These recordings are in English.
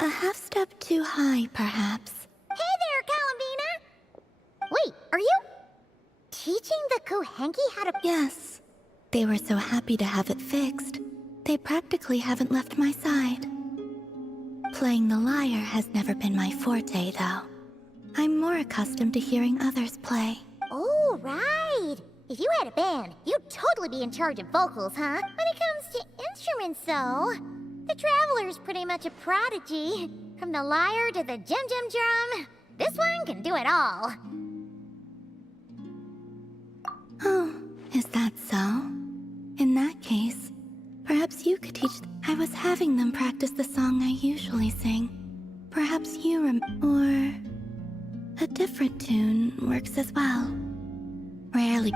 A half step too high, perhaps. Hey there, Columbina! Wait, are you teaching the Kohenki how to... Yes. They were so happy to have it fixed, they practically haven't left my side. Playing the lyre has never been my forte, though. I'm more accustomed to hearing others play. Oh, right! If you had a band, you'd totally be in charge of vocals, huh? When it comes to instruments, though, the Traveler's pretty much a prodigy. From the lyre to the jim-jim drum, this one can do it all. Oh, is that so? In that case, perhaps you could teach I was having them practice the song I usually sing. Perhaps you or a different tune works as well. Rarely.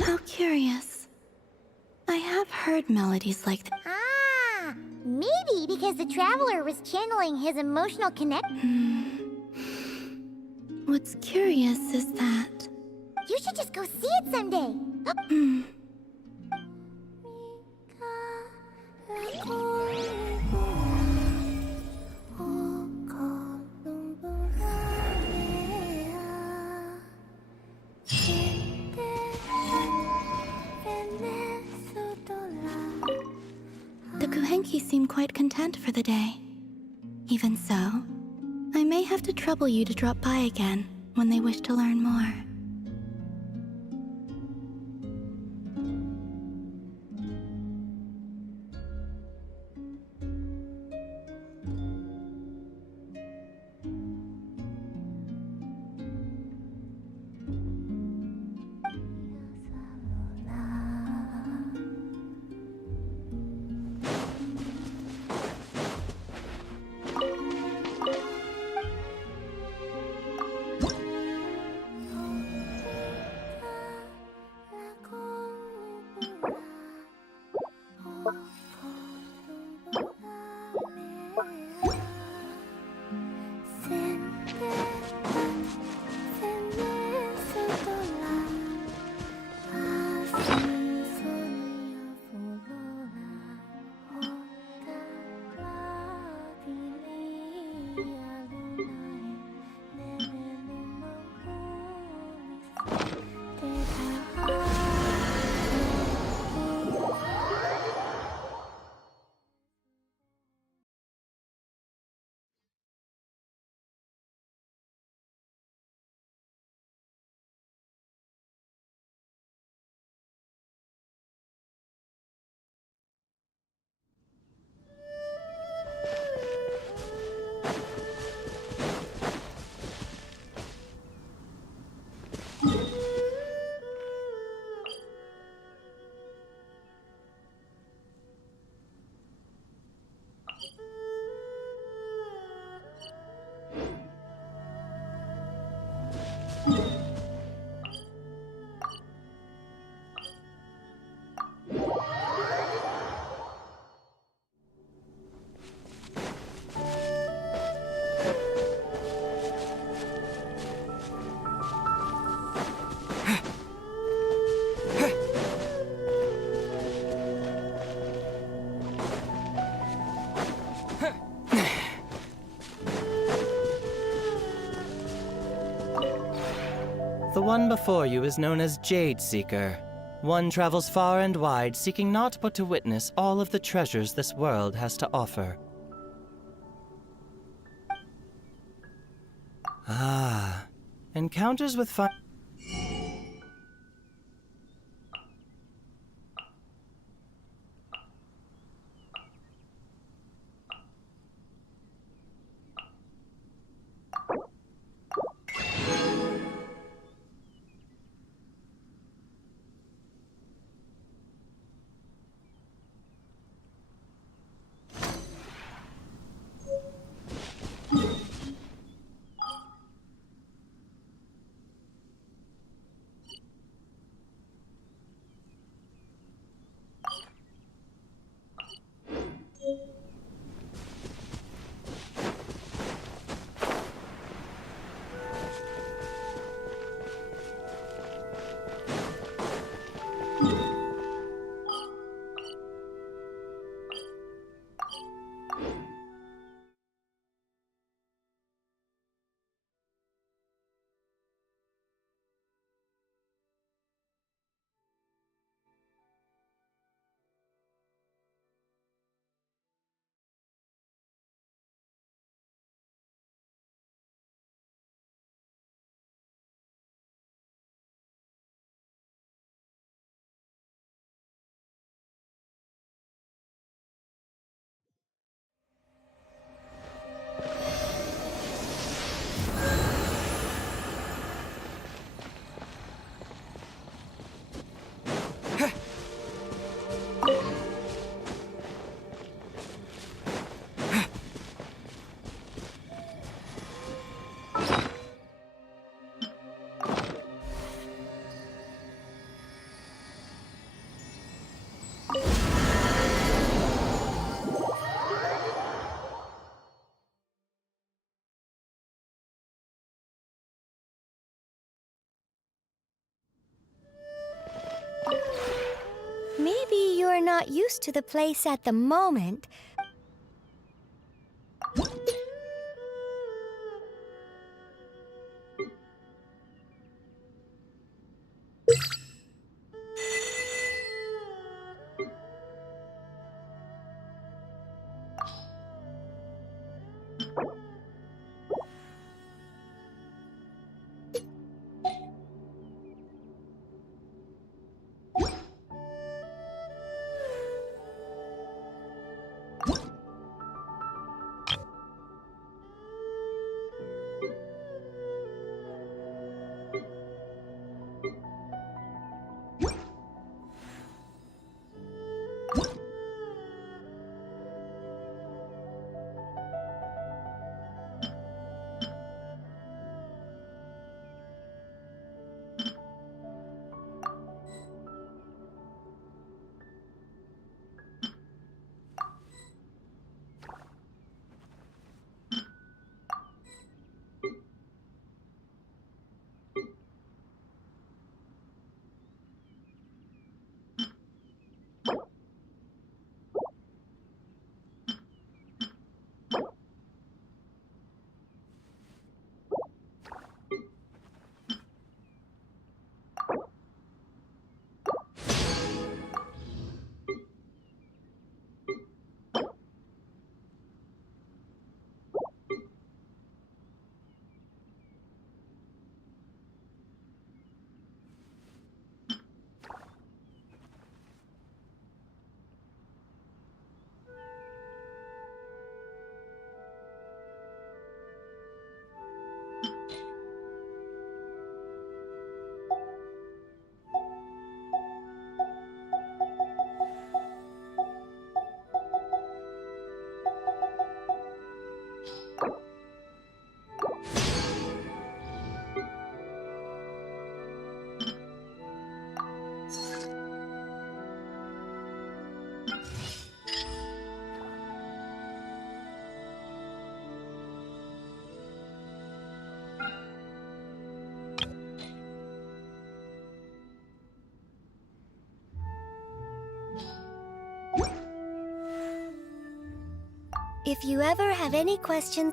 How curious. I have heard melodies like that. Ah, maybe because the Traveler was channeling his emotional What's curious is that... You should just go see it someday. The Kohenki seem quite content for the day. Even so, I may have to trouble you to drop by again when they wish to learn more. The one before you is known as Jade Seeker. One travels far and wide, seeking naught but to witness all of the treasures this world has to offer. Ah, encounters with fun. not used to the place at the moment. If you ever have any questions...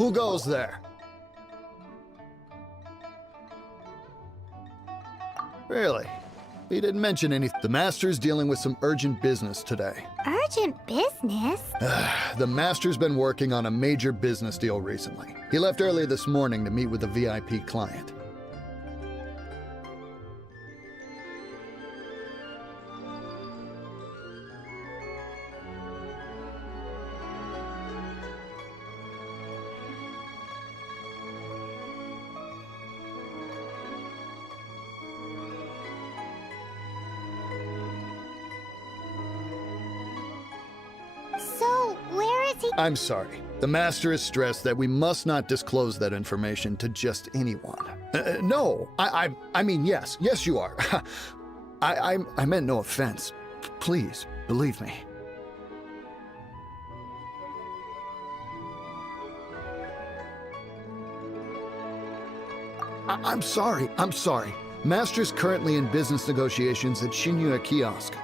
Who goes there? Really? He didn't mention anything. The Master's dealing with some urgent business today. Urgent business? The Master's been working on a major business deal recently. He left early this morning to meet with a VIP client. So, where is he? I'm sorry. The Master is stressed that we must not disclose that information to just anyone. No, I mean, yes, you are. I meant no offense. Please, believe me. I'm sorry. Master's currently in business negotiations at Shinya Kiosk.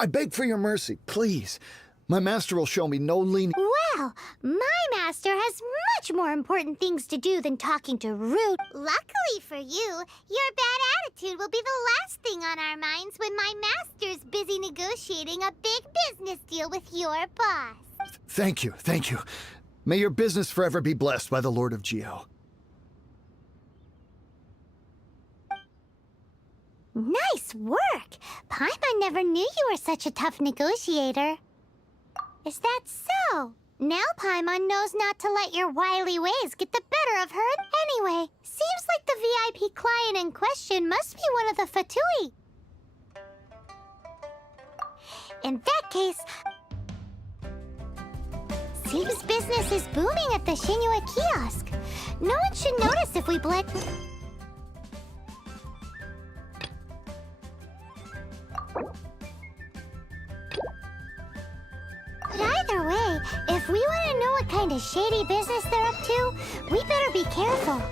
I beg for your mercy, please. My master will show me no leniency. Well, my master has much more important things to do than talking to Root. Luckily for you, your bad attitude will be the last thing on our minds when my master's busy negotiating a big business deal with your boss. Thank you. May your business forever be blessed by the Lord of Geo. Nice work! Paimon never knew you were such a tough negotiator. Is that so? Now Paimon knows not to let your wily ways get the better of her. Anyway, seems like the VIP client in question must be one of the Fatui. In that case, seems business is booming at the Shinua kiosk. No one should notice if we blend. But either way, if we want to know what kind of shady business they're up to, we better be careful.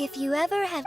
If you ever have...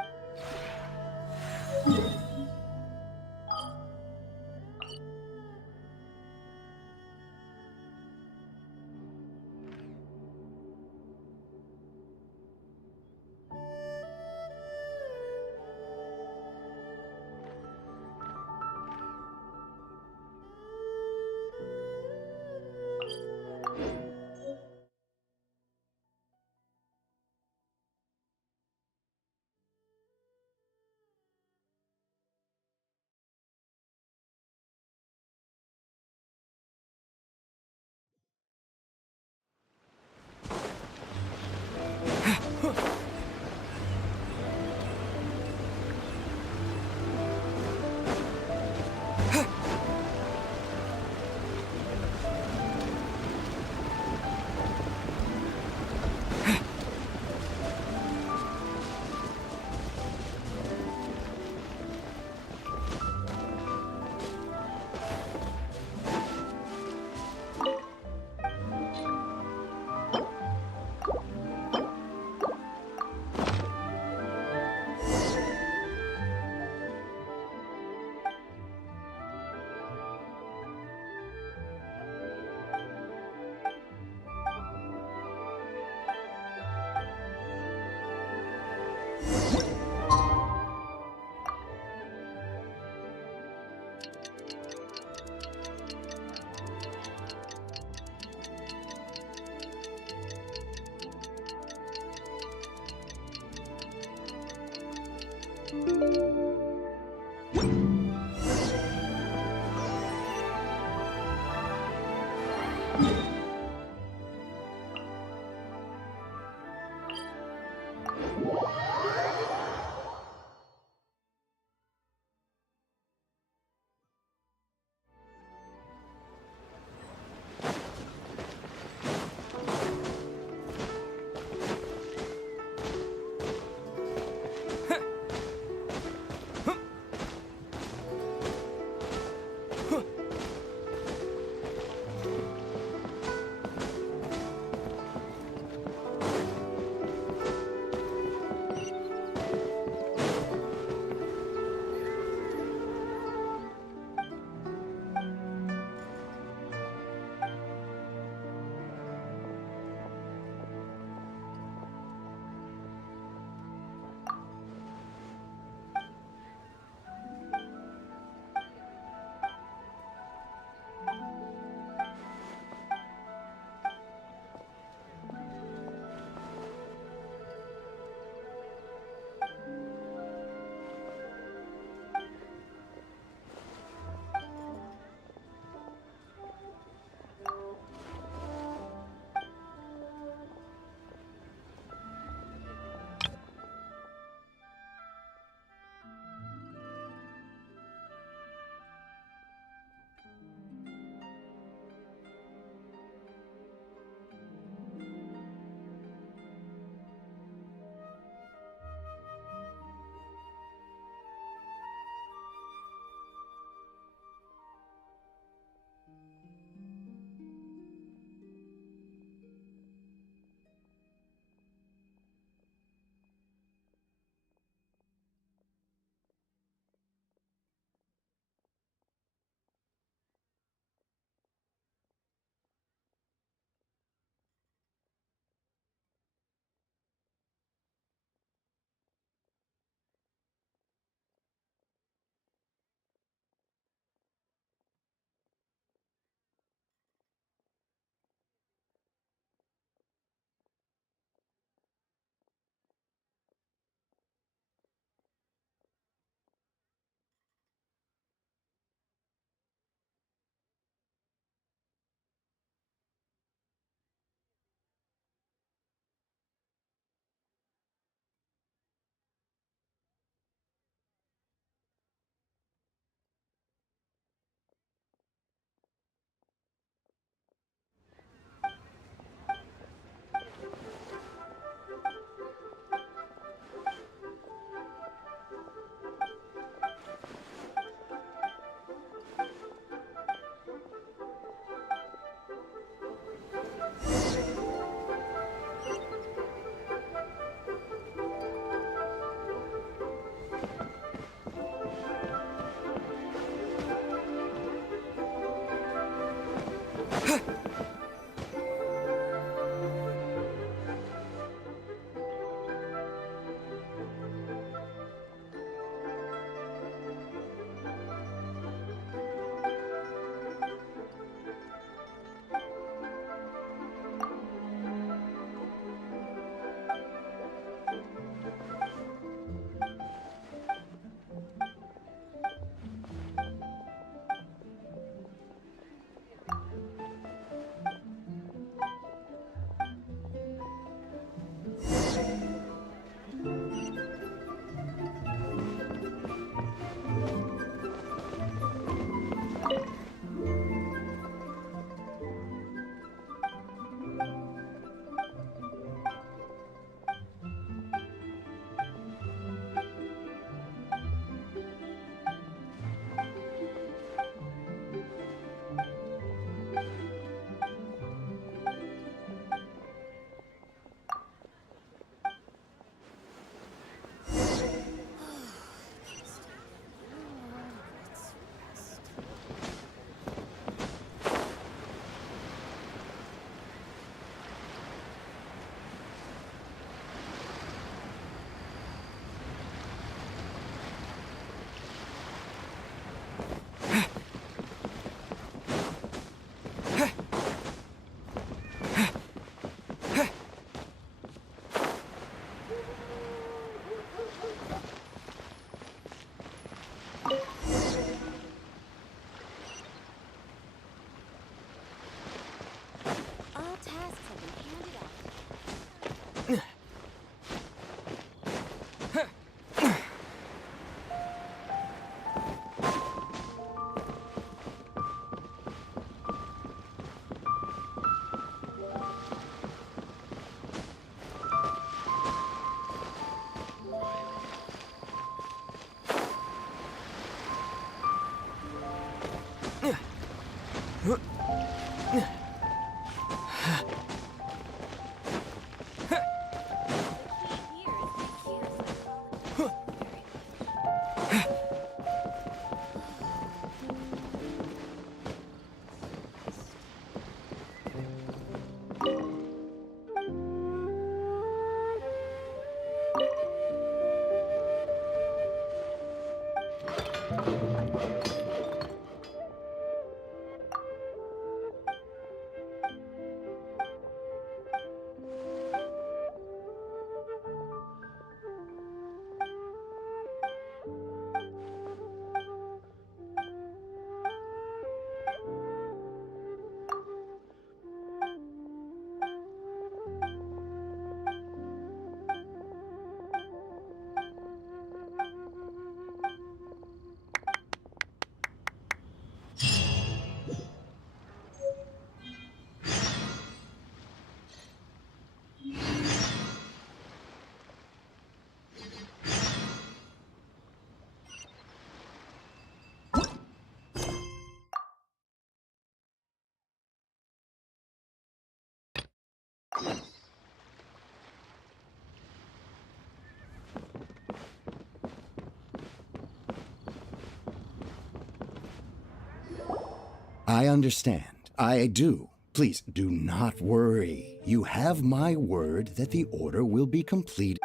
I understand. I do. Please do not worry. You have my word that the order will be complete.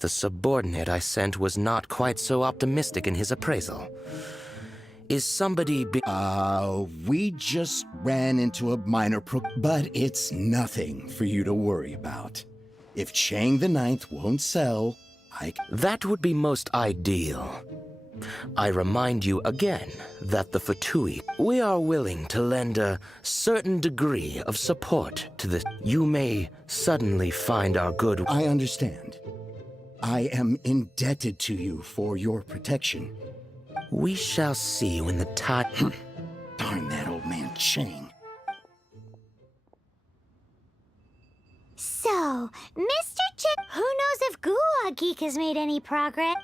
The subordinate I sent was not quite so optimistic in his appraisal. Is somebody We just ran into a minor but it's nothing for you to worry about. If Chang the Ninth won't sell, That would be most ideal. I remind you again that the Fatui, we are willing to lend a certain degree of support to the... You may suddenly find our good... I understand. I am indebted to you for your protection. We shall see when the time... Darn that old man Chang. So, Mr. Chick, who knows if Gua Geek has made any progress?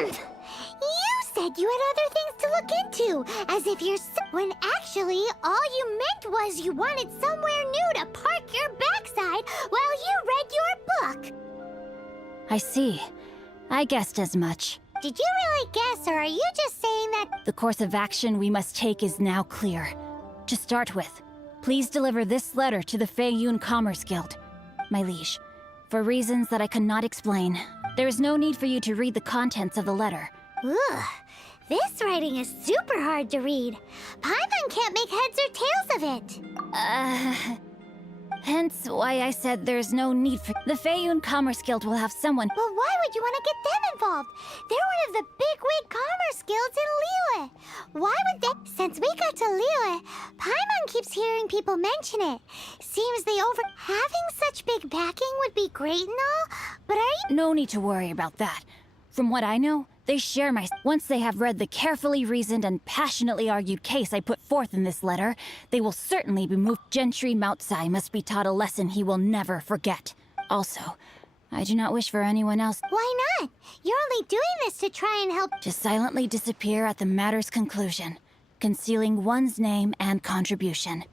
You said you had other things to look into, as if you're when actually all you meant was you wanted somewhere new to park your backside while you read your book. I see. I guessed as much. Did you really guess, or are you just saying that? The course of action we must take is now clear. To start with, please deliver this letter to the Feiyun Commerce Guild. My liege, for reasons that I cannot explain, there is no need for you to read the contents of the letter. Ugh, this writing is super hard to read. Paimon can't make heads or tails of it. Hence why I said there's no need for... The Feiyun Commerce Guild will have someone... But why would you want to get them involved? They're one of the bigwig commerce guilds in Liyue. Why would they? Since we got to Liyue, Paimon keeps hearing people mention it. Seems they having such big backing would be great and all, but are you... No need to worry about that. From what I know, they share my... Once they have read the carefully reasoned and passionately argued case I put forth in this letter, they will certainly be moved. Gentry Moutsai must be taught a lesson he will never forget. Also, I do not wish for anyone else... Why not? You're only doing this to try and help... To silently disappear at the matter's conclusion, concealing one's name and contribution.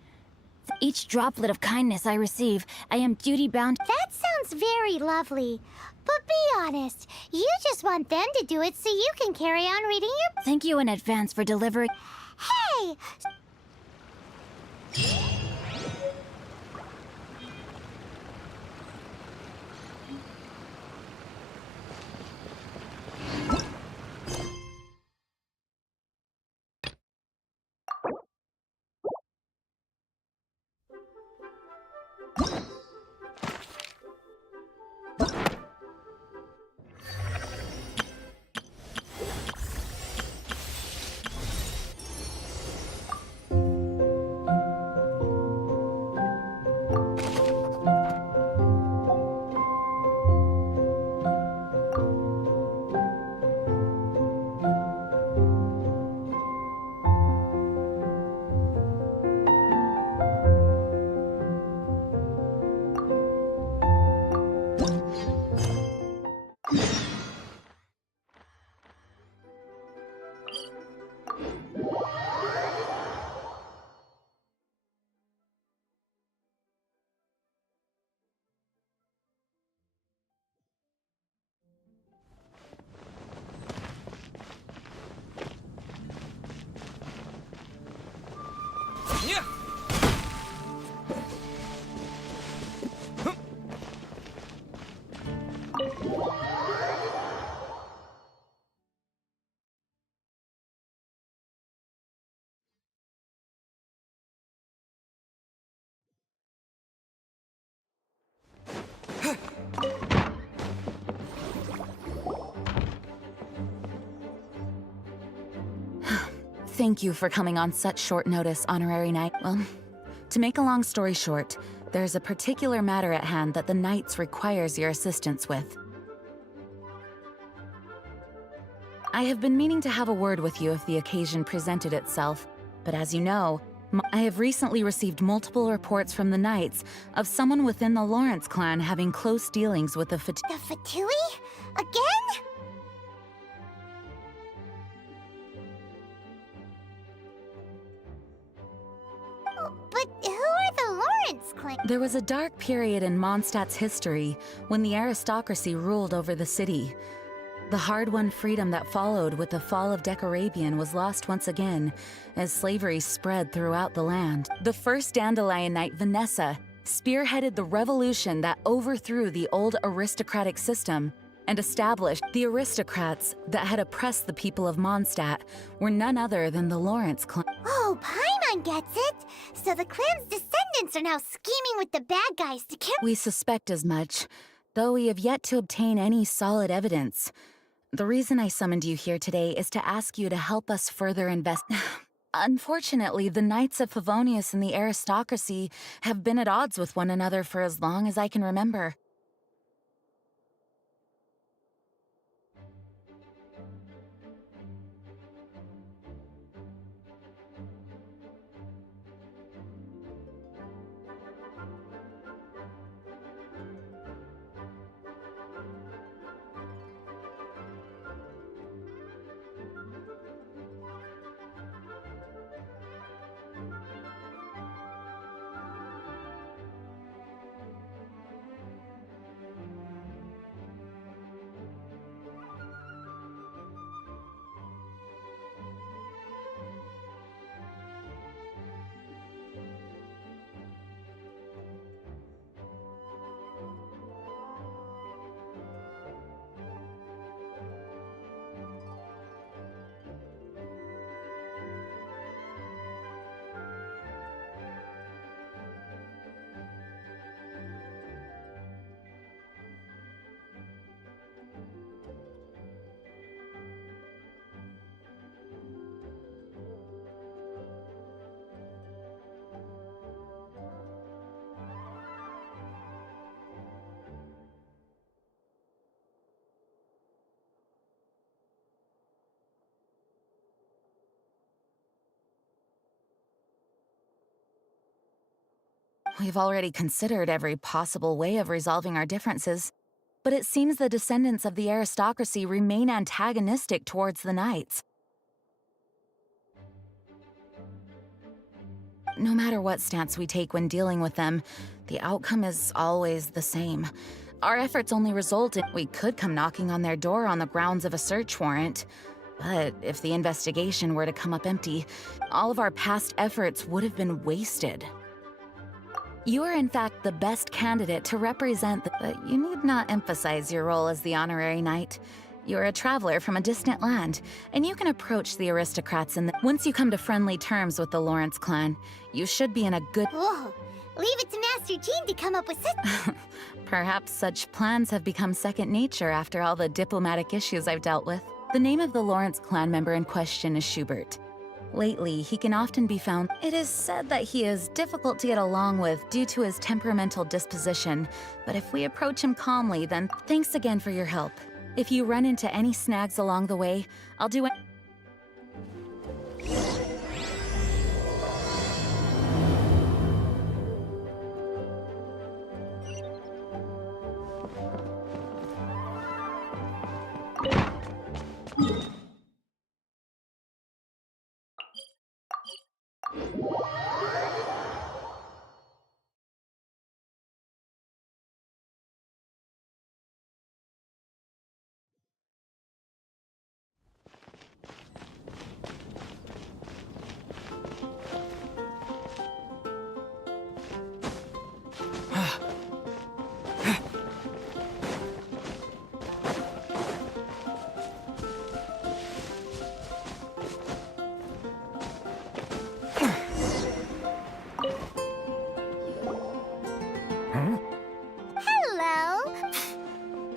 Each droplet of kindness I receive, I am duty-bound... That sounds very lovely. But be honest, you just want them to do it so you can carry on reading your... Thank you in advance for delivering... Hey! Thank you for coming on such short notice, Honorary Knight. Well, to make a long story short, there's a particular matter at hand that the Knights requires your assistance with. I have been meaning to have a word with you if the occasion presented itself, but as you know, I have recently received multiple reports from the Knights of someone within the Lawrence clan having close dealings with the The Fatui? Again? But who are the Lawrence clan? There was a dark period in Mondstadt's history when the aristocracy ruled over the city. The hard-won freedom that followed with the fall of Decarabian was lost once again, as slavery spread throughout the land. The first Dandelion Knight, Vanessa, spearheaded the revolution that overthrew the old aristocratic system and established the aristocrats that had oppressed the people of Mondstadt were none other than the Lawrence clan. Oh, Paimon gets it! So the clan's descendants are now scheming with the bad guys to kill— We suspect as much, though we have yet to obtain any solid evidence. The reason I summoned you here today is to ask you to help us further Unfortunately, the Knights of Favonius and the aristocracy have been at odds with one another for as long as I can remember. We've already considered every possible way of resolving our differences, but it seems the descendants of the aristocracy remain antagonistic towards the knights. No matter what stance we take when dealing with them, the outcome is always the same. Our efforts only result in we could come knocking on their door on the grounds of a search warrant. But if the investigation were to come up empty, all of our past efforts would have been wasted. You are in fact the best candidate to represent but you need not emphasize your role as the honorary knight. You're a traveler from a distant land, and you can approach the aristocrats once you come to friendly terms with the Lawrence clan, you should be in a good— Whoa, leave it to Master Jean to come up with such— Perhaps such plans have become second nature after all the diplomatic issues I've dealt with. The name of the Lawrence clan member in question is Schubert. Lately, he can often be found— It is said that he is difficult to get along with due to his temperamental disposition, but if we approach him calmly, then thanks again for your help. If you run into any snags along the way, I'll do it.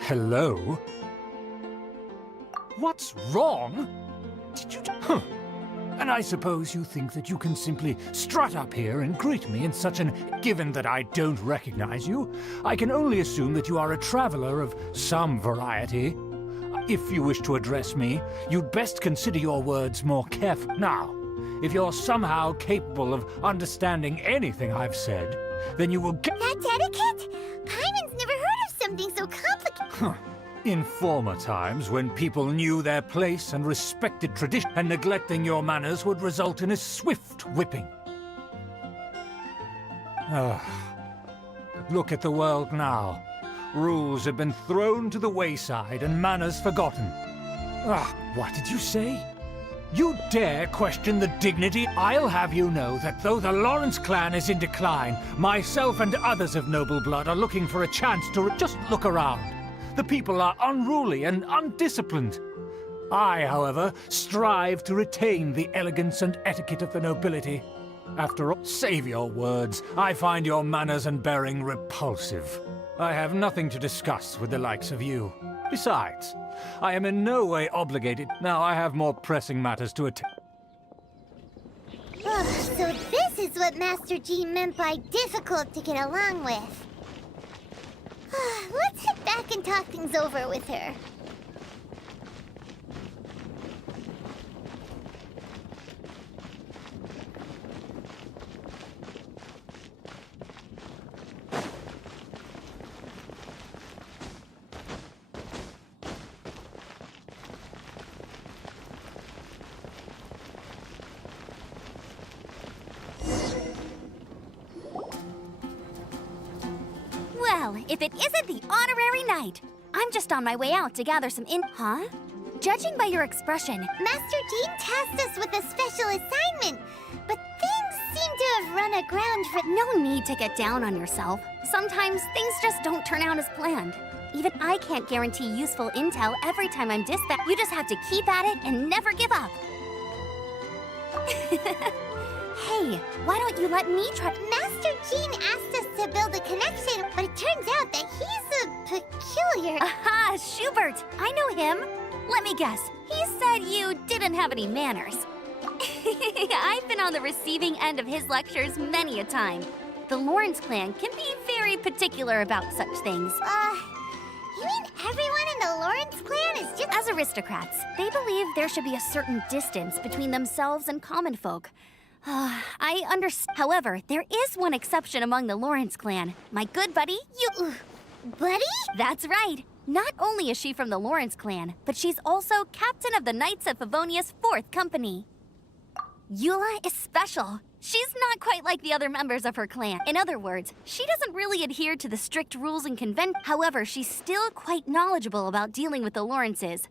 Hello? What's wrong? Did you... Huh. And I suppose you think that you can simply strut up here and greet me in such an... Given that I don't recognize you, I can only assume that you are a traveler of some variety. If you wish to address me, you'd best consider your words more carefully. Now, if you're somehow capable of understanding anything I've said, then you will get... That's etiquette? Paimon's never heard of something so complicated. In former times, when people knew their place and respected tradition, and neglecting your manners would result in a swift whipping. Look at the world now. Rules have been thrown to the wayside and manners forgotten. What did you say? You dare question the dignity? I'll have you know that though the Lawrence clan is in decline, myself and others of noble blood are looking for a chance to just look around. The people are unruly and undisciplined. I, however, strive to retain the elegance and etiquette of the nobility. After all, save your words. I find your manners and bearing repulsive. I have nothing to discuss with the likes of you. Besides, I am in no way obligated. Now I have more pressing matters to attend. So this is what Master Jean meant by difficult to get along with. Let's head back and talk things over with her. Well, if it isn't the honorary knight, I'm just on my way out to gather some Huh? Judging by your expression, Master Jean tasked us with a special assignment, but things seem to have run aground for— no need to get down on yourself. Sometimes things just don't turn out as planned. Even I can't guarantee useful intel every time I'm dispatched. You just have to keep at it and never give up. Hey, why don't you let me try— Master Jean asked us to build a connection, but it turns out that he's a peculiar— Aha, Schubert! I know him. Let me guess. He said you didn't have any manners. I've been on the receiving end of his lectures many a time. The Lawrence clan can be very particular about such things. You mean everyone in the Lawrence clan is just— As aristocrats, they believe there should be a certain distance between themselves and common folk. I understand. However, there is one exception among the Lawrence clan. My good buddy, Buddy? That's right. Not only is she from the Lawrence clan, but she's also captain of the Knights of Favonia's 4th company. Eula is special. She's not quite like the other members of her clan. In other words, she doesn't really adhere to the strict rules and conventions. However, she's still quite knowledgeable about dealing with the Lawrences.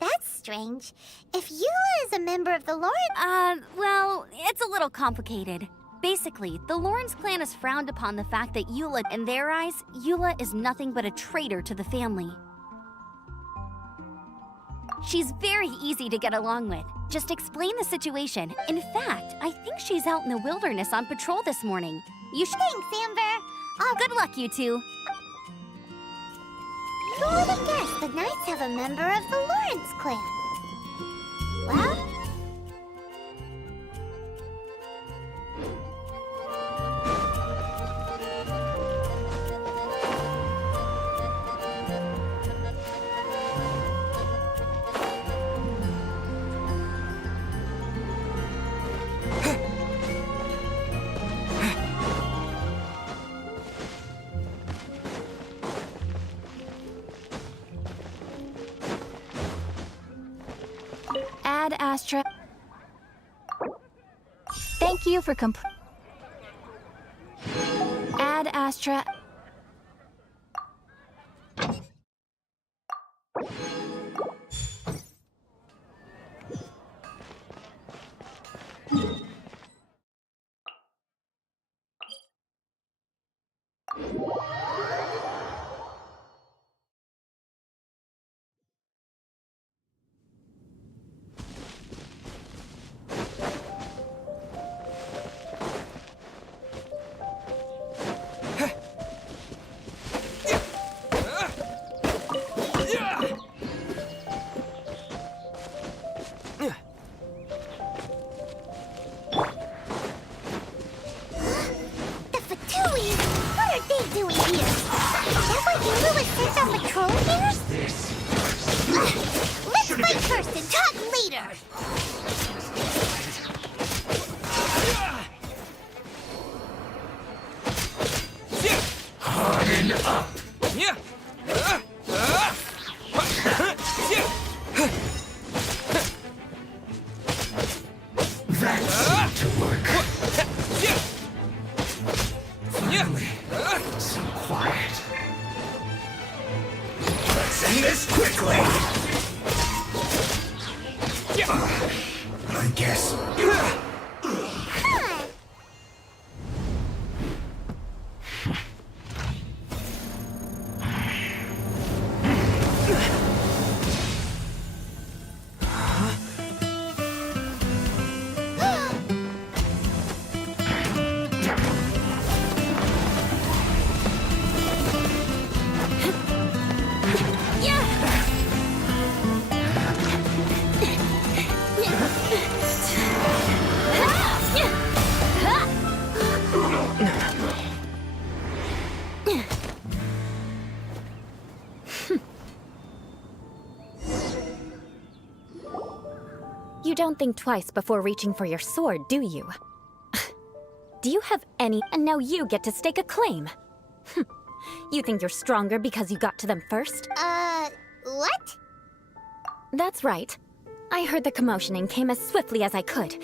That's strange. If Eula is a member of the Lawrence... Well, it's a little complicated. Basically, the Lawrence clan is frowned upon the fact that Eula, in their eyes, Eula is nothing but a traitor to the family. She's very easy to get along with. Just explain the situation. In fact, I think she's out in the wilderness on patrol this morning. Thanks, Amber. Oh, good luck, you two. Who would have guessed the Knights have a member of the Lawrence clan? Well... Ad Astra. Thank you for Ad Astra. first and talk later! Harden up! That's to work. Finally, some quiet. Let's end this quickly! I guess. You don't think twice before reaching for your sword, do you? Do you have any? And now you get to stake a claim. You think you're stronger because you got to them first? What? That's right. I heard the commotion and came as swiftly as I could,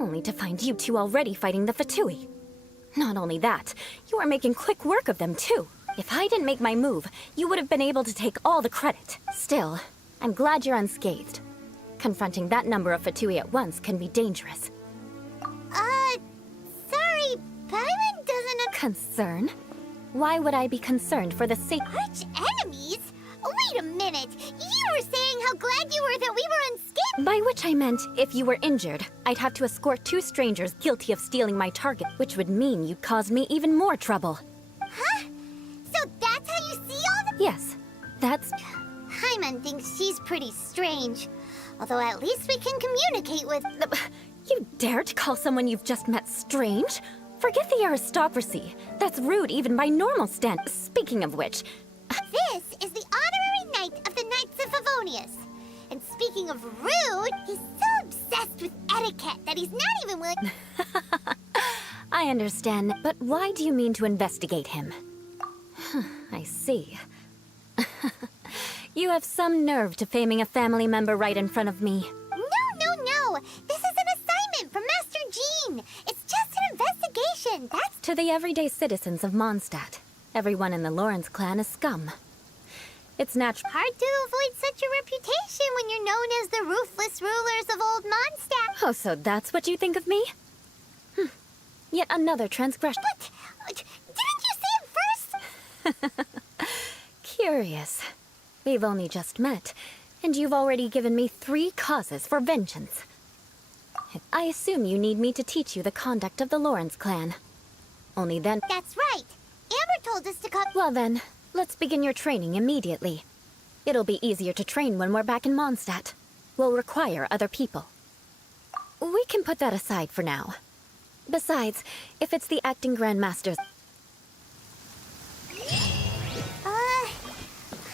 only to find you two already fighting the Fatui. Not only that, you are making quick work of them too. If I didn't make my move, you would have been able to take all the credit. Still, I'm glad you're unscathed. Confronting that number of Fatui at once can be dangerous. Sorry, Paimon doesn't... Concern? Why would I be concerned for the sake... Arch enemies? Wait a minute! You were saying how glad you were that we were unscathed! By which I meant, if you were injured, I'd have to escort 2 strangers guilty of stealing my target, which would mean you'd cause me even more trouble. Huh? So that's how you see all the... Yes, that's... Paimon thinks she's pretty strange. Although at least we can communicate with... You dare to call someone you've just met strange? Forget the aristocracy. That's rude even by normal standards. Speaking of which... This is the honorary knight of the Knights of Favonius. And speaking of rude, he's so obsessed obsessed with etiquette that he's not even willing. I understand, but why do you mean to investigate him? I see. You have some nerve to faming a family member right in front of me. No. This is an assignment from Master Jean. It's just an investigation. That's To the everyday citizens of Mondstadt, everyone in the Lawrence clan is scum. It's natural. hard to avoid such a reputation when you're known as the ruthless rulers of old Mondstadt. Oh, so that's what you think of me? Yet another transgression. But didn't you say it first? Curious. We've only just met, and you've already given me 3 causes for vengeance. I assume you need me to teach you the conduct of the Lawrence clan. Only then— That's right. Amber told us to come. Well then, let's begin your training immediately. It'll be easier to train when we're back in Mondstadt. We'll require other people. We can put that aside for now. Besides, if it's the acting grandmasters—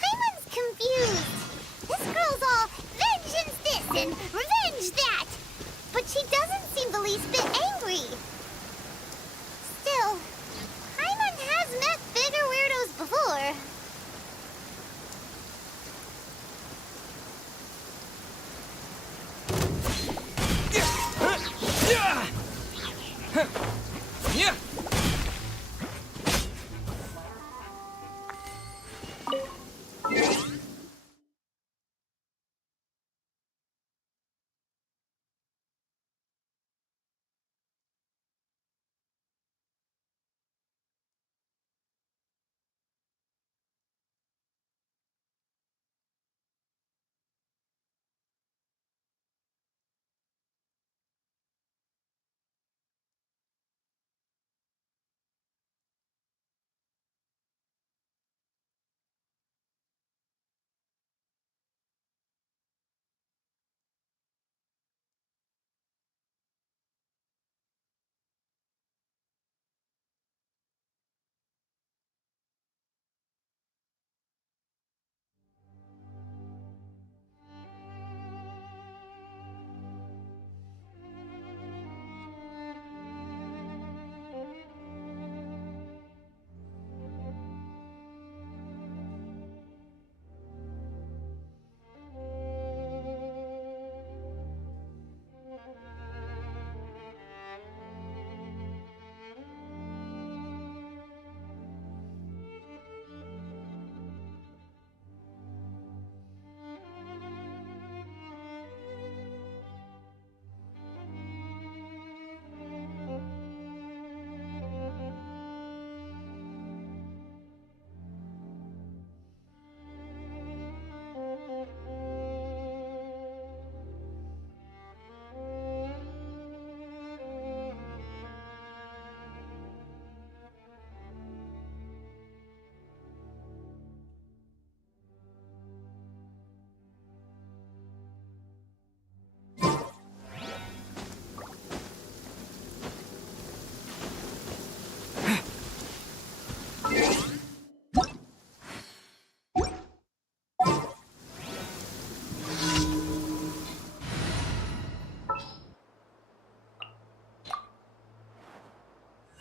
Hyman's confused. This girl's all vengeance this and revenge that. But she doesn't seem the least bit angry. Still, Hyman has met bigger weirdos before.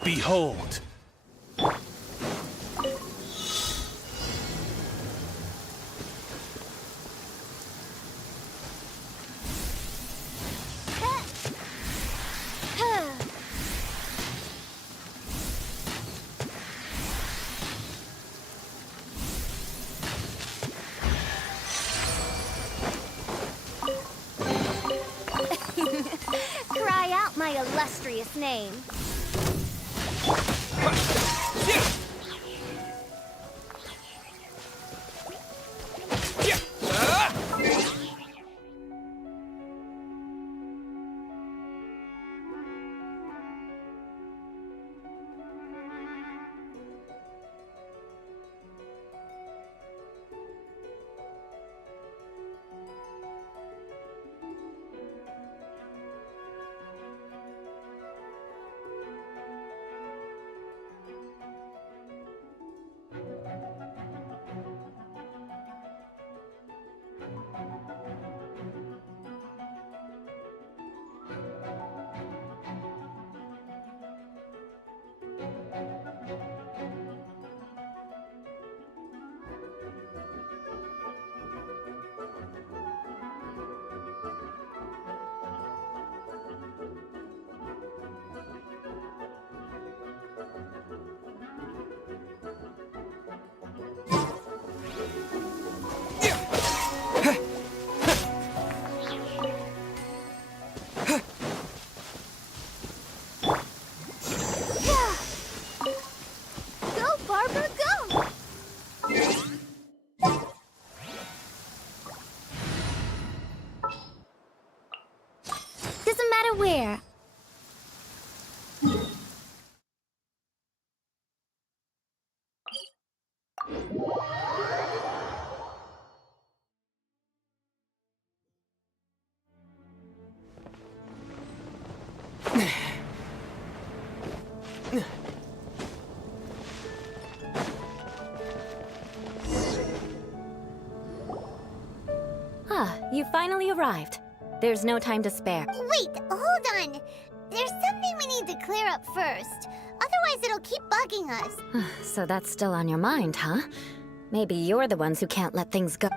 Behold! Cry out my illustrious name. where? Ah, you finally arrived. There's no time to spare. Wait, hold on. There's something we need to clear up first. Otherwise, it'll keep bugging us. So that's still on your mind, huh? Maybe you're the ones who can't let things go.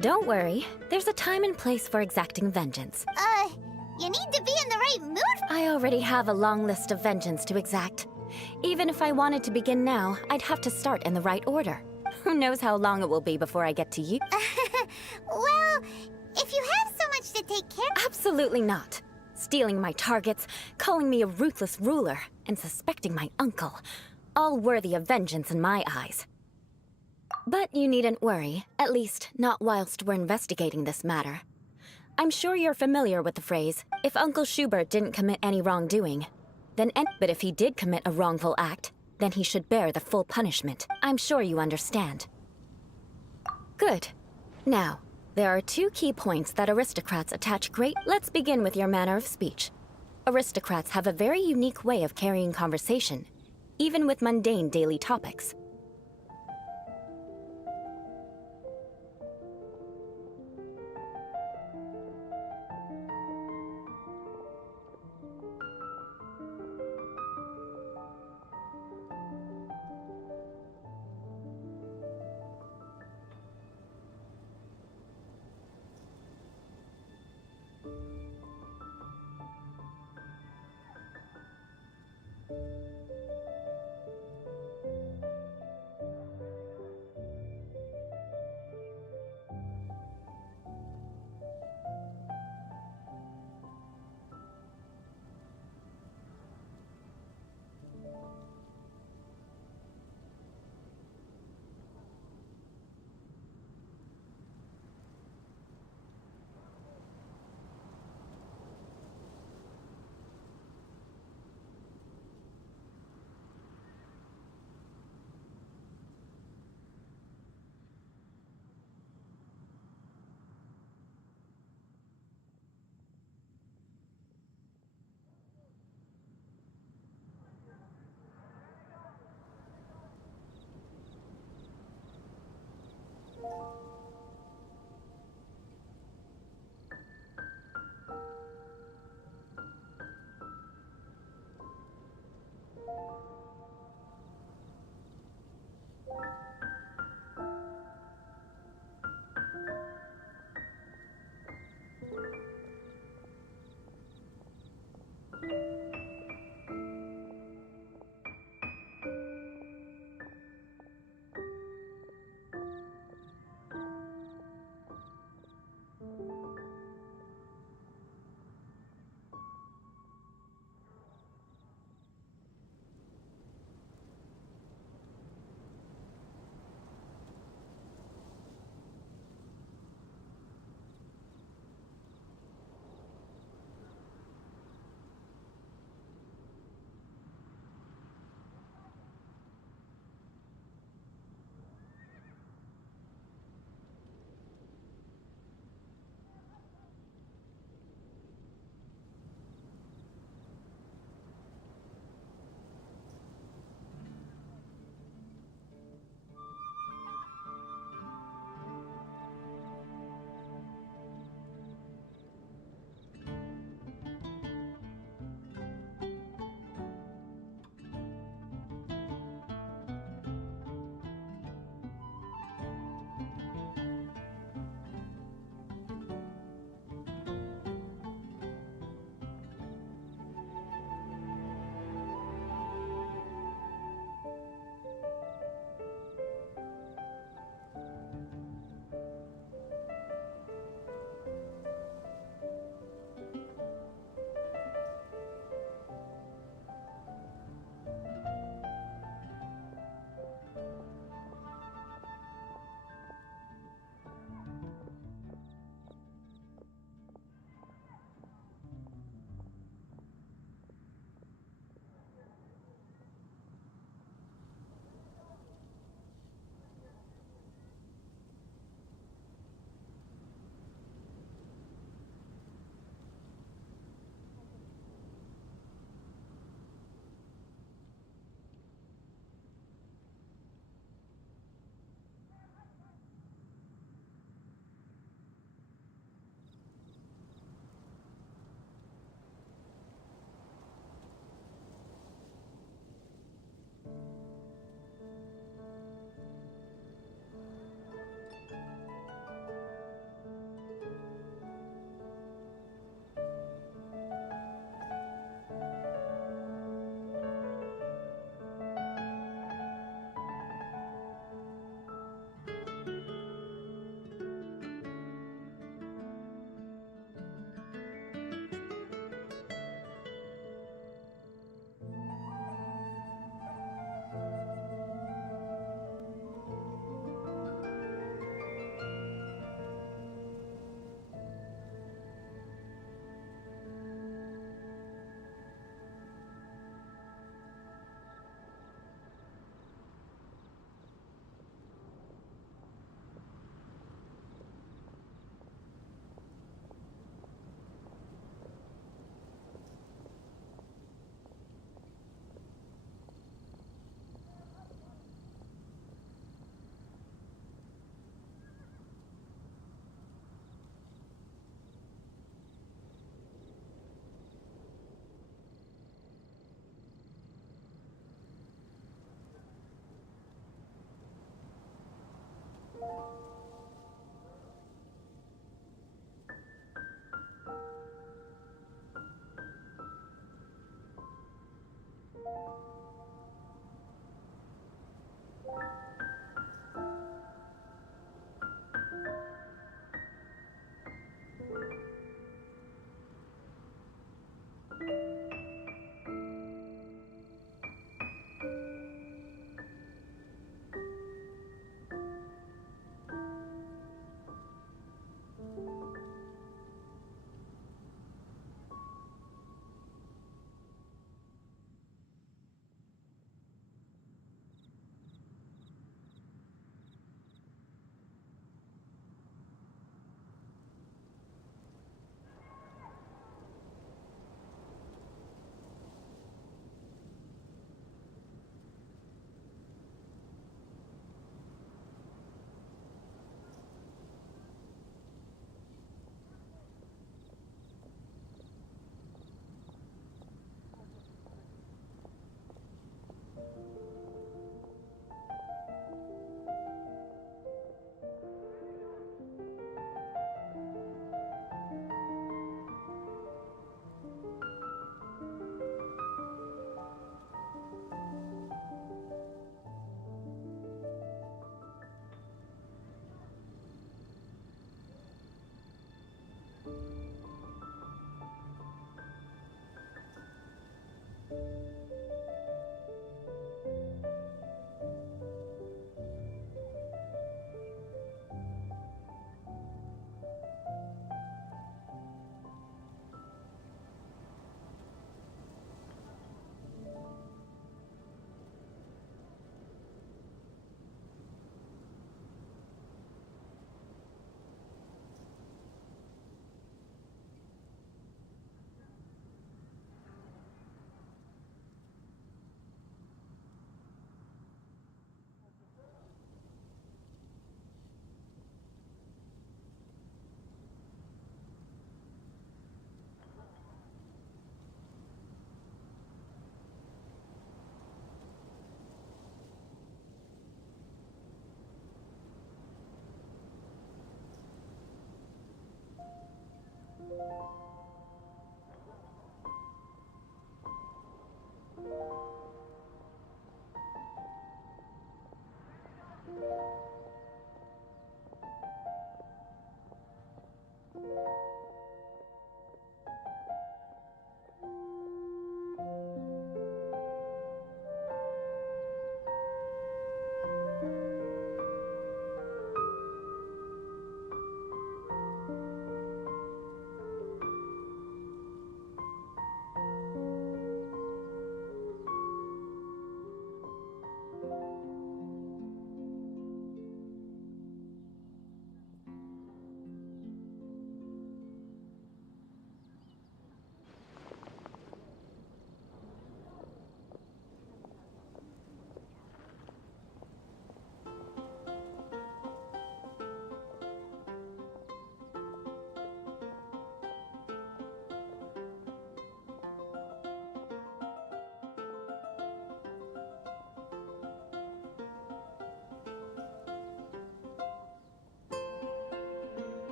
Don't worry. There's a time and place for exacting vengeance. You need to be in the right mood. I already have a long list of vengeance to exact. Even if I wanted to begin now, I'd have to start in the right order. Who knows how long it will be before I get to you? Well, if you have so much to take care of... Absolutely not. Stealing my targets, calling me a ruthless ruler, and suspecting my uncle. All worthy of vengeance in my eyes. But you needn't worry, at least not whilst we're investigating this matter. I'm sure you're familiar with the phrase, if Uncle Schubert didn't commit any wrongdoing, but if he did commit a wrongful act, then he should bear the full punishment. I'm sure you understand. Good. Now, there are two key points that aristocrats attach great... Let's begin with your manner of speech. Aristocrats have a very unique way of carrying conversation, even with mundane daily topics.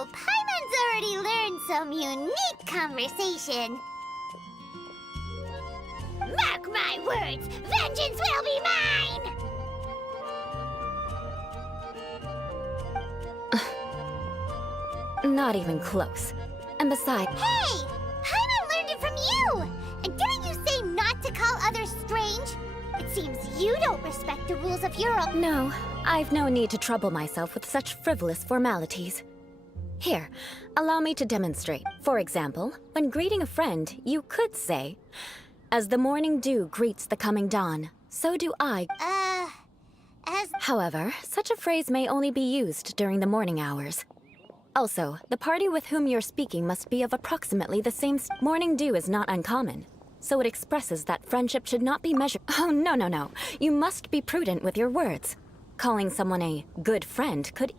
Oh, Paimon's already learned some unique conversation. Mark my words, vengeance will be mine! Not even close. And besides... Hey! Paimon learned it from you! And didn't you say not to call others strange? It seems you don't respect the rules of your own... No, I've no need to trouble myself with such frivolous formalities. Here, allow me to demonstrate. For example, when greeting a friend, you could say, "As the morning dew greets the coming dawn, so do I." However, such a phrase may only be used during the morning hours. Also, the party with whom you're speaking must be of approximately the same morning dew is not uncommon, so it expresses that friendship should not be measured. Oh, no. You must be prudent with your words. Calling someone a good friend could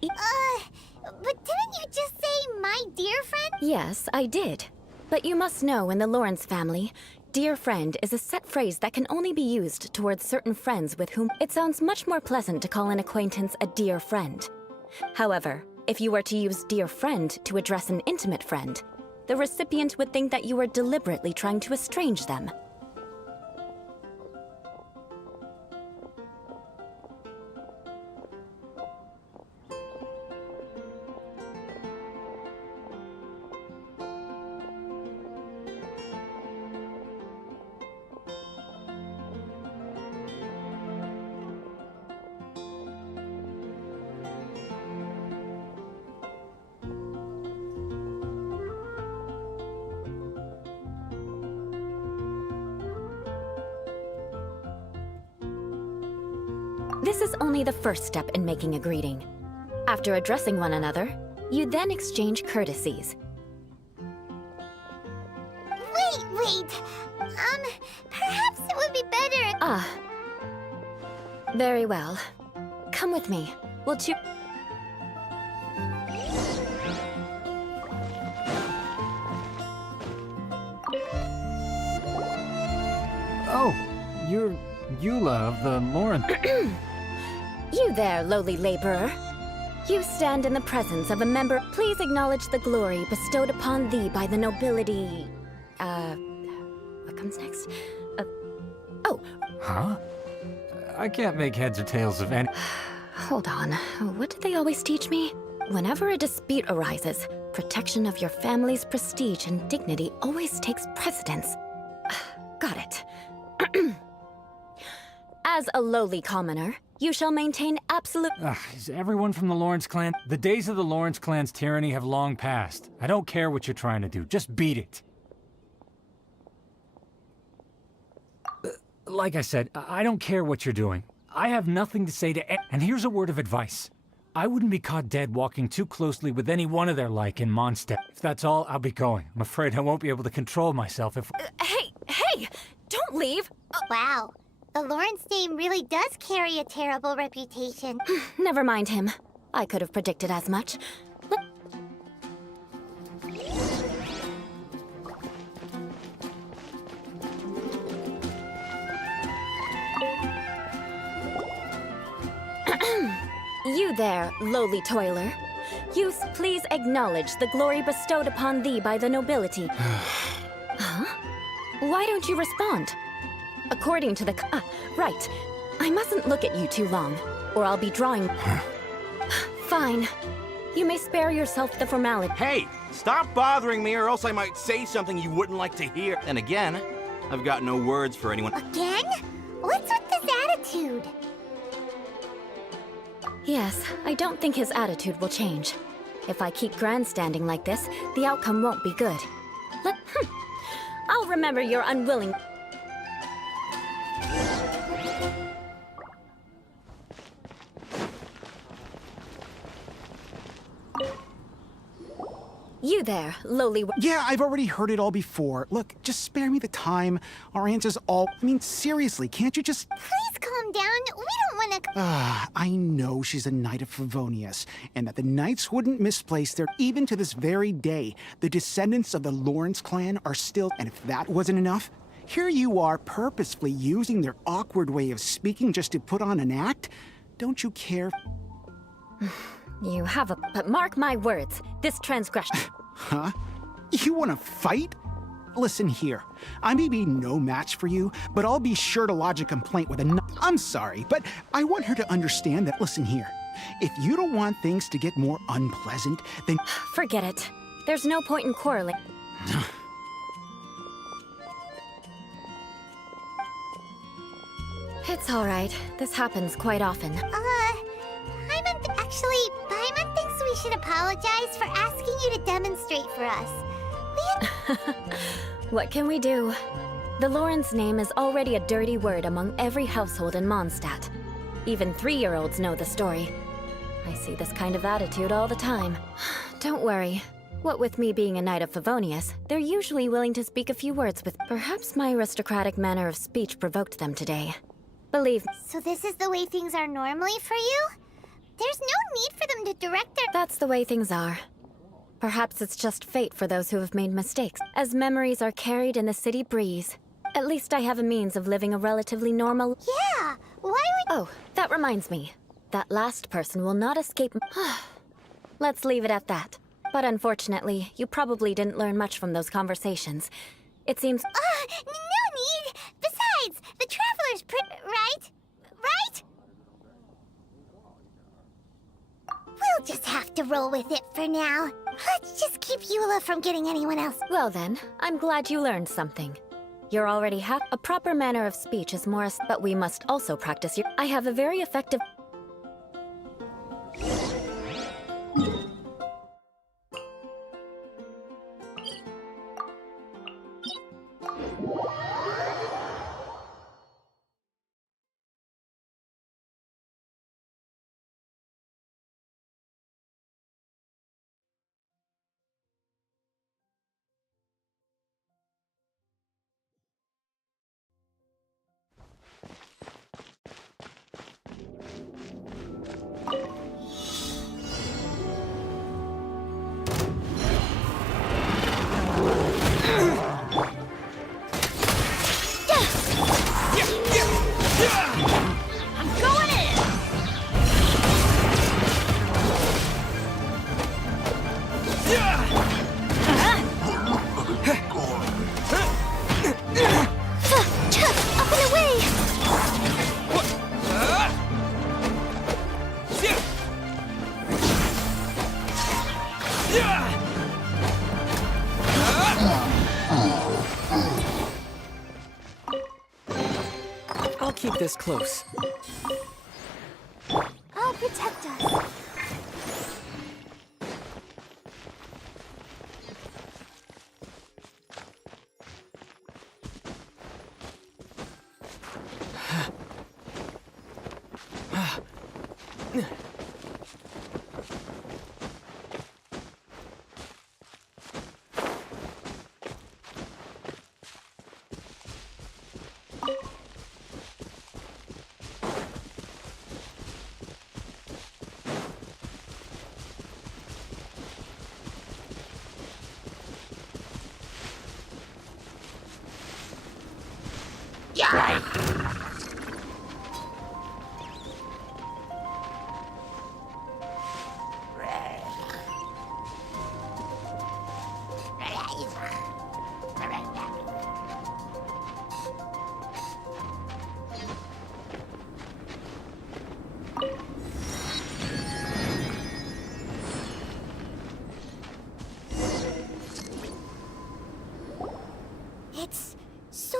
but didn't you just say, my dear friend? Yes, I did. But you must know in the Lawrence family, dear friend is a set phrase that can only be used towards certain friends with whom it sounds much more pleasant to call an acquaintance a dear friend. However, if you were to use dear friend to address an intimate friend, the recipient would think that you were deliberately trying to estrange them. This is only the first step in making a greeting. After addressing one another, you then exchange courtesies. Wait. Perhaps it would be better... Ah. Very well. Come with me. We'll choose... Oh, you're Eula of the Lawrence... You there, lowly laborer. You stand in the presence of a member. Please acknowledge the glory bestowed upon thee by the nobility... What comes next? Oh. Huh? I can't make heads or tails of any... Hold on. What did they always teach me? Whenever a dispute arises, protection of your family's prestige and dignity always takes precedence. Got it. As a lowly commoner, you shall maintain absolute... Is everyone from the Lawrence clan? The days of the Lawrence clan's tyranny have long passed. I don't care what you're trying to do. Just beat it. Like I said, I don't care what you're doing. I have nothing to say to... And here's a word of advice. I wouldn't be caught dead walking too closely with any one of their like in Mondstadt. If that's all, I'll be going. I'm afraid I won't be able to control myself if... Hey! Don't leave! Wow. The Lawrence name really does carry a terrible reputation. Never mind him. I could have predicted as much. You there, lowly toiler. You please acknowledge the glory bestowed upon thee by the nobility. Huh? Why don't you respond? According to the... right. I mustn't look at you too long, or I'll be drawing... Fine. You may spare yourself the formality. Hey! Stop bothering me, or else I might say something you wouldn't like to hear. And again, I've got no words for anyone... Again? What's with this attitude? Yes, I don't think his attitude will change. If I keep grandstanding like this, the outcome won't be good. I'll remember your unwilling... You there, lowly... Yeah, I've already heard it all before. Look, just spare me the time. Our answer's all... I mean, seriously, can't you just... Please calm down. We don't want to... I know she's a knight of Favonius, and that the knights wouldn't misplace their... Even to this very day, the descendants of the Lawrence clan are still... And if that wasn't enough, here you are purposefully using their awkward way of speaking just to put on an act? Don't you care? You have a... But mark my words, this transgression... Huh? You want to fight? Listen here, I may be no match for you, but I'll be sure to lodge a complaint with a... I'm sorry, but I want her to understand that, listen here, if you don't want things to get more unpleasant, then... Forget it. There's no point in quarreling. It's all right. This happens quite often. Paimon thinks we should apologize for asking you to demonstrate for us. What can we do? The Lauren's name is already a dirty word among every household in Mondstadt. Even 3-year-olds know the story. I see this kind of attitude all the time. Don't worry. What with me being a Knight of Favonius, they're usually willing to speak a few words with... Perhaps my aristocratic manner of speech provoked them today. Believe me. So this is the way things are normally for you? There's no need for them to direct their... That's the way things are. Perhaps it's just fate for those who have made mistakes, as memories are carried in the city breeze. At least I have a means of living a relatively normal... Yeah, why would... Oh, that reminds me. That last person will not escape... Let's leave it at that. But unfortunately, you probably didn't learn much from those conversations. It seems... no need! Besides, the Traveler's right? Right? We'll just have to roll with it for now. Let's just keep Eula from getting anyone else. Well then, I'm glad you learned something. You're already a proper manner of speech is more... But we must also practice your... I have a very effective... I'll keep this close. I'll protect us. It's so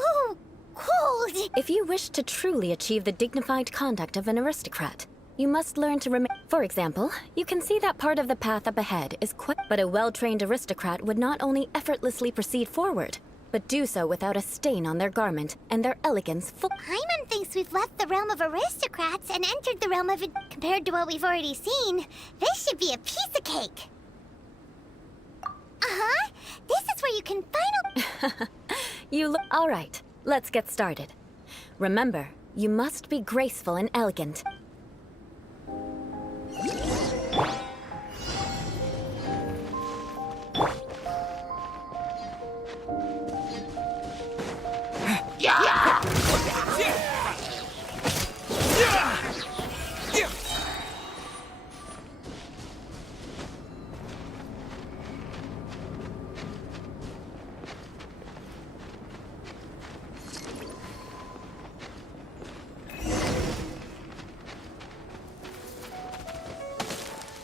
cold. If you wish to truly achieve the dignified conduct of an aristocrat, you must learn to remain... For example, you can see that part of the path up ahead is quite... But a well-trained aristocrat would not only effortlessly proceed forward, but do so without a stain on their garment and their elegance full... Paimon thinks we've left the realm of aristocrats and entered the realm of... Compared to what we've already seen, this should be a piece of cake. Uh-huh. This is where you can finally... You look... All right, let's get started. Remember, you must be graceful and elegant.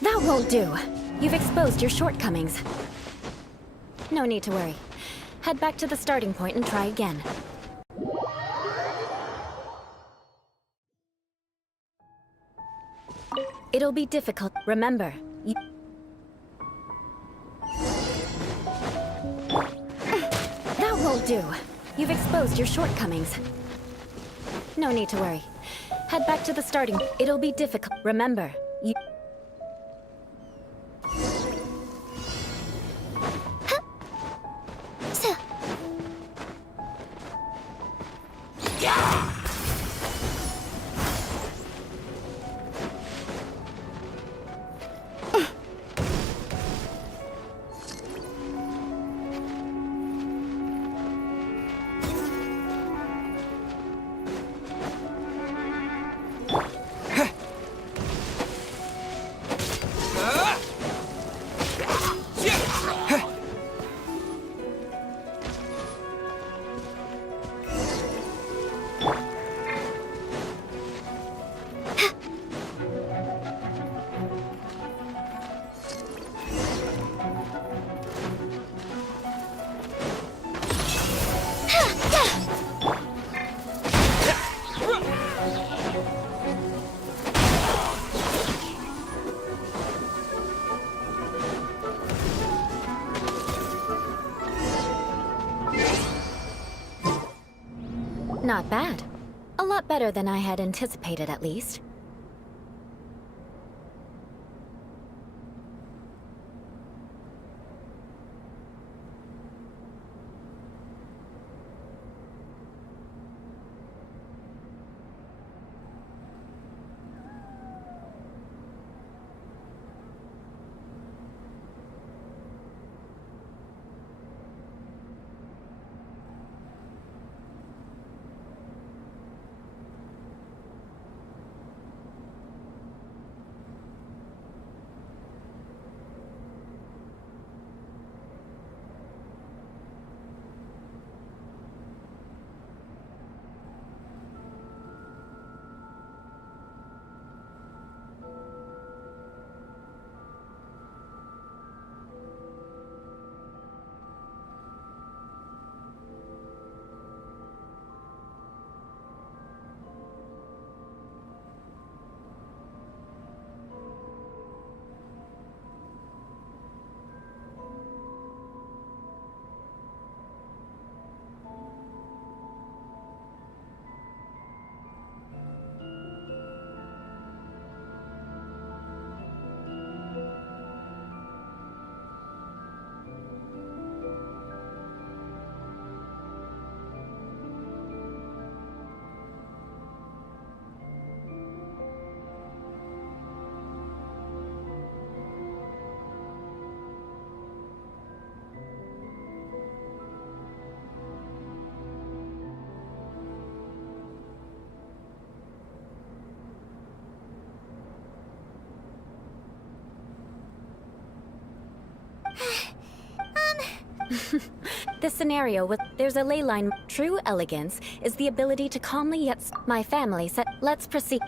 That won't do. You've exposed your shortcomings. No need to worry. Head back to the starting point and try again. It'll be difficult. Remember, that won't do. You've exposed your shortcomings. No need to worry. Head back to the starting. It'll be difficult. Remember, not bad. A lot better than I had anticipated, at least. This scenario with there's a ley line. True elegance is the ability to calmly yet my family said, let's proceed.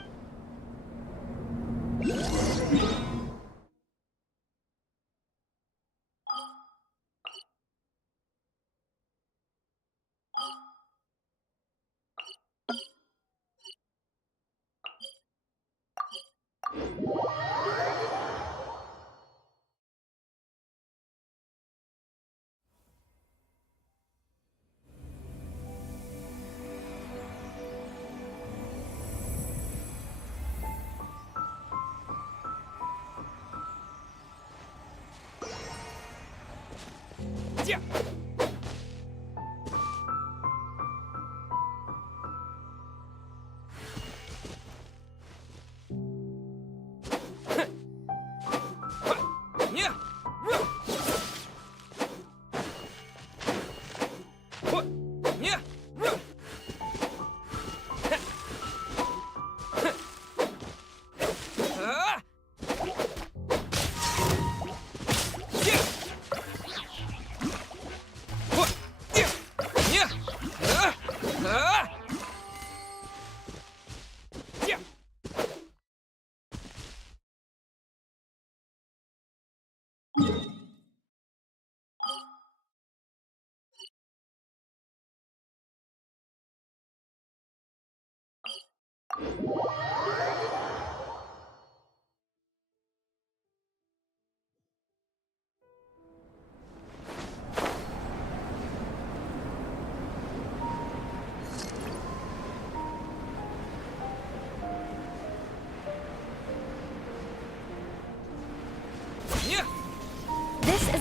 Yeah.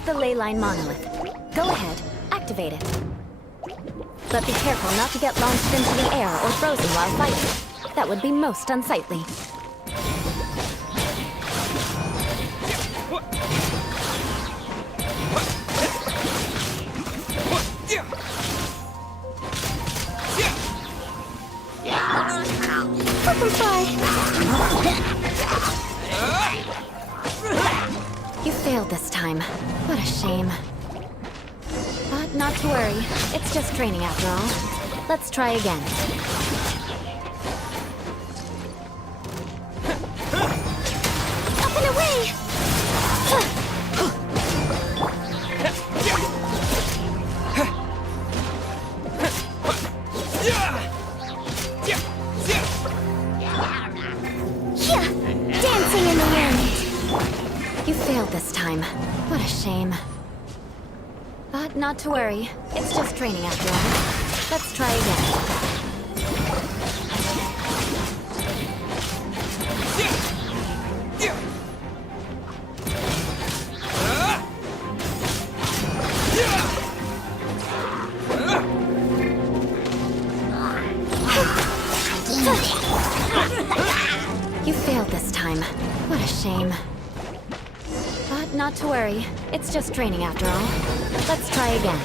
the ley line monolith. Go ahead, activate it. But be careful not to get launched into the air or frozen while fighting. That would be most unsightly. You failed this time. What a shame. But not to worry. It's just training after all. Let's try again. Up and away! Dancing in the wind! You failed this time. What a shame. But not to worry. It's just training after all. Let's try again. You failed this time. What a shame. But not to worry. It's just training after all. Let's try again.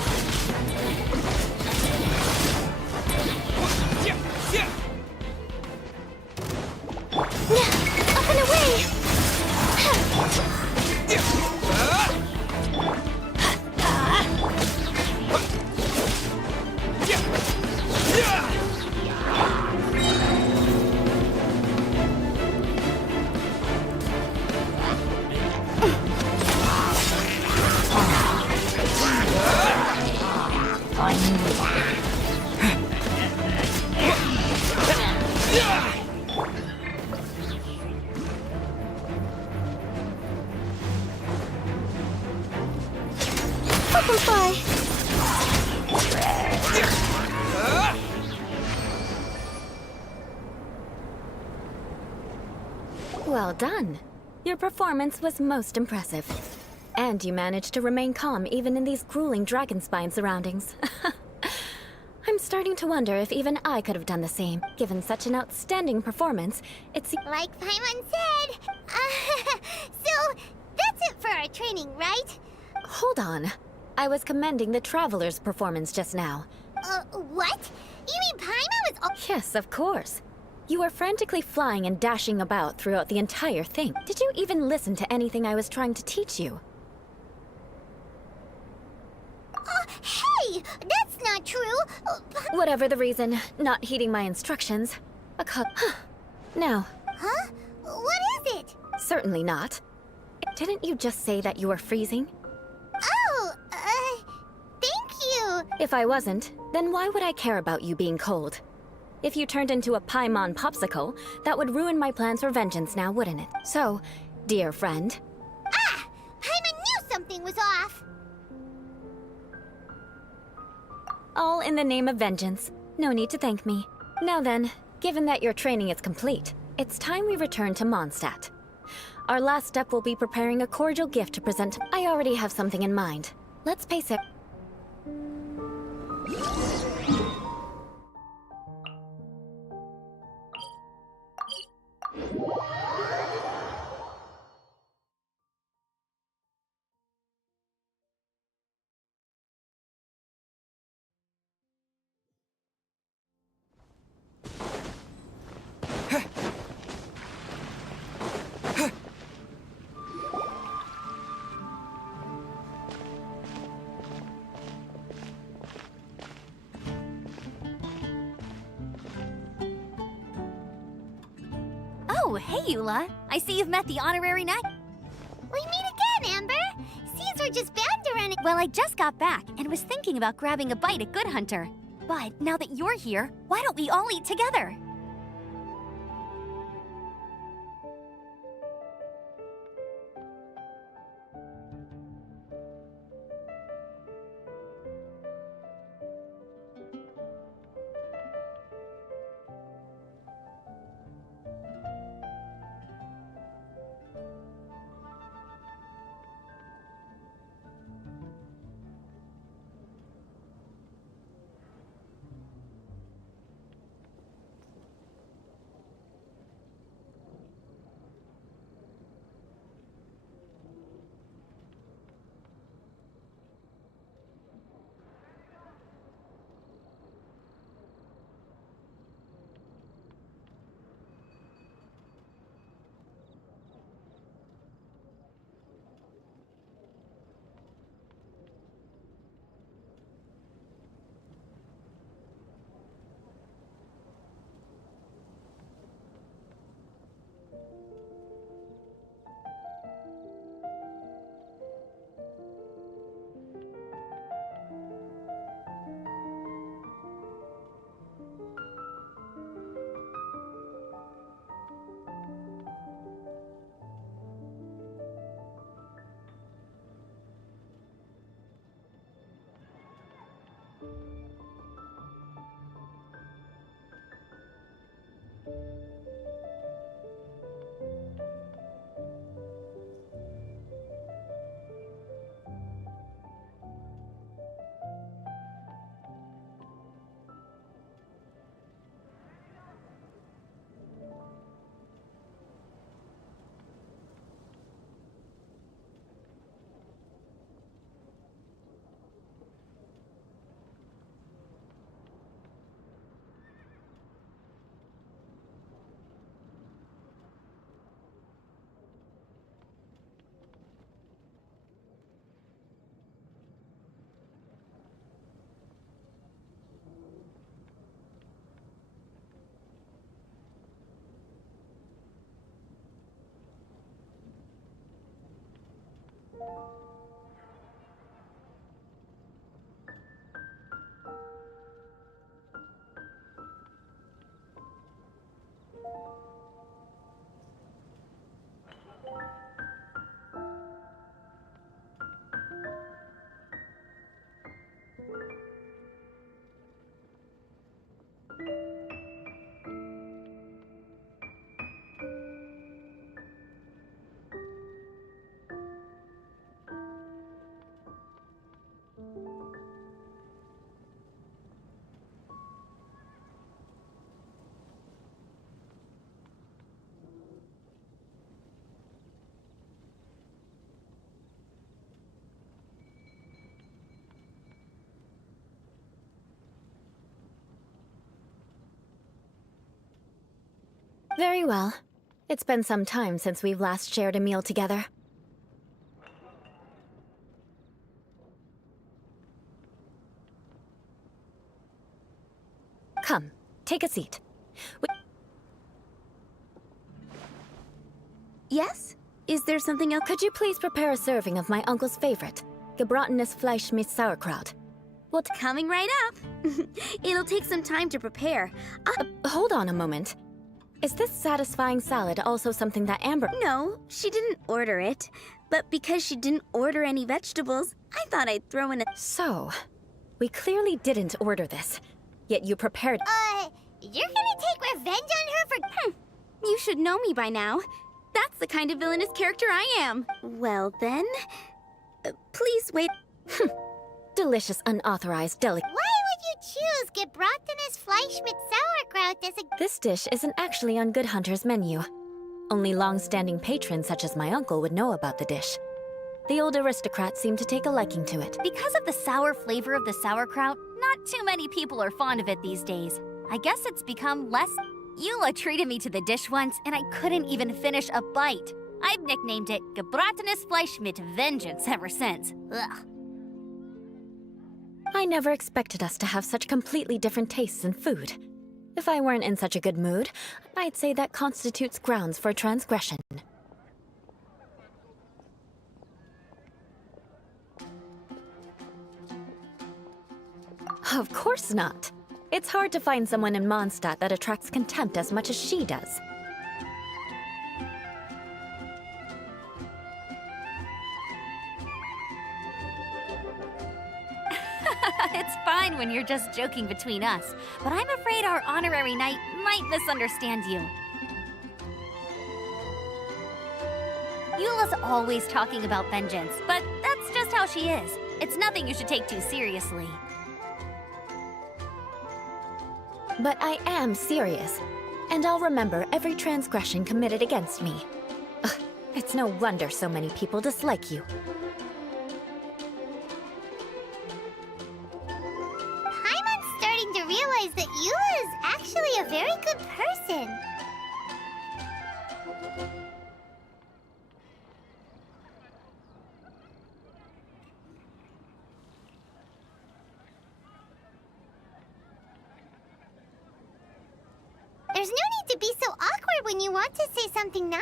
Up and away! Well done. Your performance was most impressive. And you managed to remain calm even in these grueling dragonspine surroundings. I'm starting to wonder if even I could have done the same. Given such an outstanding performance, it's... Like Paimon said, so that's it for our training, right? Hold on. I was commending the Traveler's performance just now. What? You mean Paimon was... Yes, of course. You were frantically flying and dashing about throughout the entire thing. Did you even listen to anything I was trying to teach you? Hey! That's not true! Whatever the reason, not heeding my instructions. Now. Huh? What is it? Certainly not. Didn't you just say that you were freezing? Oh, thank you! If I wasn't, then why would I care about you being cold? If you turned into a Paimon popsicle, that would ruin my plans for vengeance now, wouldn't it? So, dear friend... Ah! Paimon knew something was off! All in the name of vengeance. No need to thank me. Now then, given that your training is complete, it's time we return to Mondstadt. Our last step will be preparing a cordial gift to present. I already have something in mind. Let's pace it. Oh, hey, Eula. I see you've met the honorary knight. We meet again, Amber! Seems we're just bound to run it. Well, I just got back and was thinking about grabbing a bite at Good Hunter. But now that you're here, why don't we all eat together? Very well. It's been some time since we've last shared a meal together. Come, take a seat. Yes? Is there something else? Could you please prepare a serving of my uncle's favorite, gebratenes Fleisch mit Sauerkraut? Well, coming right up. It'll take some time to prepare. Hold on a moment. Is this satisfying salad also something that Amber... No, she didn't order it. But because she didn't order any vegetables, I thought I'd throw in a... So, we clearly didn't order this. Yet you prepared... You're gonna take revenge on her for... You should know me by now. That's the kind of villainous character I am. Well then... please wait... Delicious unauthorized delicacy. Why would you choose gebratenes Fleisch mit Sauerkraut as a... This dish isn't actually on Good Hunter's menu. Only long-standing patrons such as my uncle would know about the dish. The old aristocrat seemed to take a liking to it. Because of the sour flavor of the sauerkraut, not too many people are fond of it these days. I guess it's become less... Eula treated me to the dish once, and I couldn't even finish a bite. I've nicknamed it gebratenes Fleisch mit Vengeance ever since. Ugh. I never expected us to have such completely different tastes in food. If I weren't in such a good mood, I'd say that constitutes grounds for transgression. Of course not. It's hard to find someone in Mondstadt that attracts contempt as much as she does. It's fine when you're just joking between us, but I'm afraid our honorary knight might misunderstand you. Eula's always talking about vengeance, but that's just how she is. It's nothing you should take too seriously. But I am serious, and I'll remember every transgression committed against me. Ugh, it's no wonder so many people dislike you. Paimon's starting to realize that Eula is actually a very good person. There's no need to be so awkward when you want to say something nice.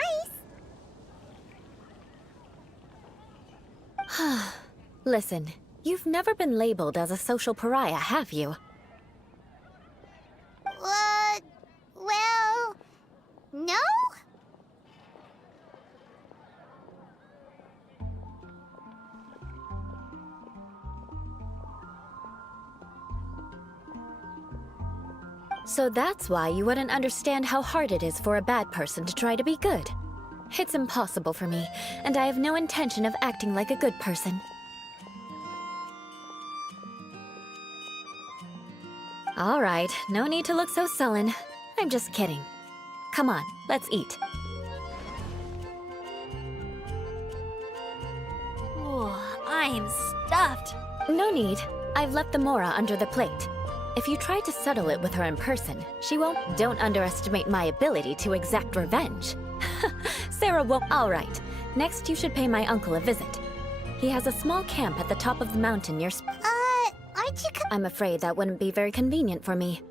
Listen, you've never been labeled as a social pariah, have you? Well, no? So that's why you wouldn't understand how hard it is for a bad person to try to be good. It's impossible for me, and I have no intention of acting like a good person. All right, no need to look so sullen. I'm just kidding. Come on, let's eat. I'm stuffed. No need. I've left the Mora under the plate. If you try to settle it with her in person, she won't. Don't underestimate my ability to exact revenge. Sarah won't. All right. Next, you should pay my uncle a visit. He has a small camp at the top of the mountain near. Aren't you? I'm afraid that wouldn't be very convenient for me.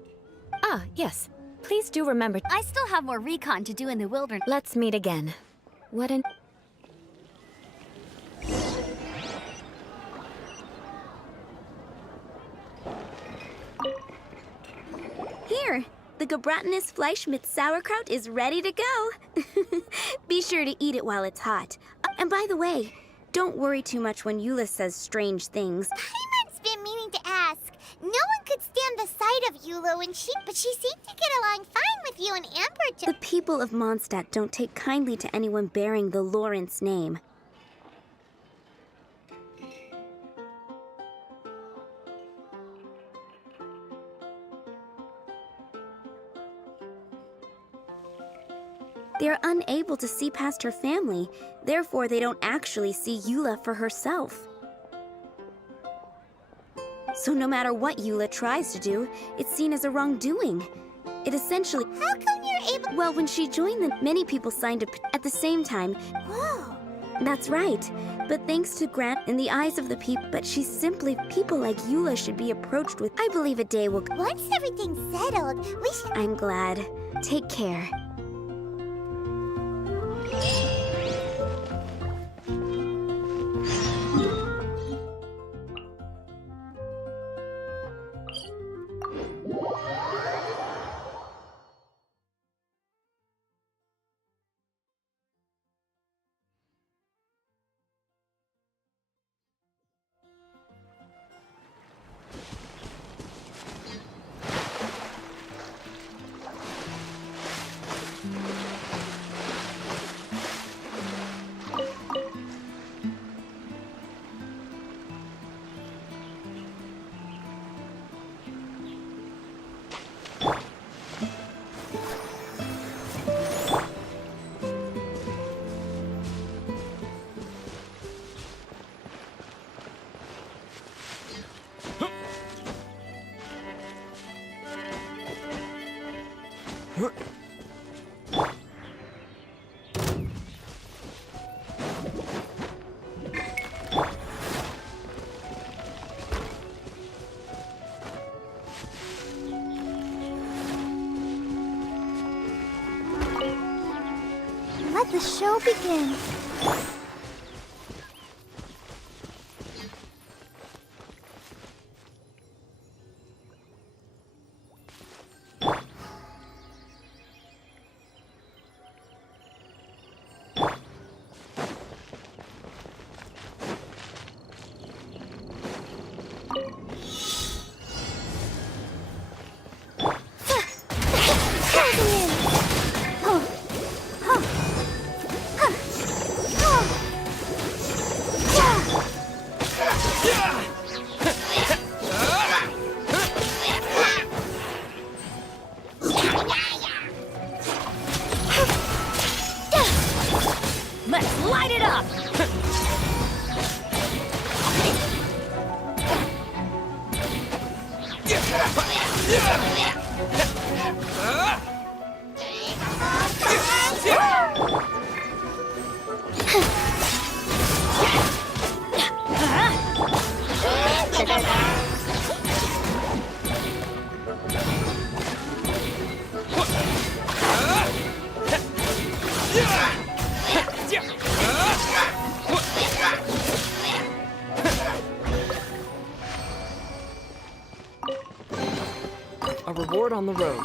Ah, yes. Please do remember. I still have more recon to do in the wilderness. Let's meet again. What an. gebratenes Fleisch mit Sauerkraut is ready to go. Be sure to eat it while it's hot. And by the way, don't worry too much when Eula says strange things. Paimon's been meaning to ask. No one could stand the sight of Eula but she seemed to get along fine with you and Amber. The people of Mondstadt don't take kindly to anyone bearing the Lawrence name. They are unable to see past her family, therefore they don't actually see Eula for herself. So no matter what Eula tries to do, it's seen as a wrongdoing. It essentially— How come you're able— Well, when she joined them, many people signed at the same time. Whoa! That's right. But thanks to Grant, in the eyes of the people, but she's simply— people like Eula should be approached with— I believe a day will— Once everything's settled, we should— I'm glad. Take care. Let the show begin. Let's light it up! A reward on the road.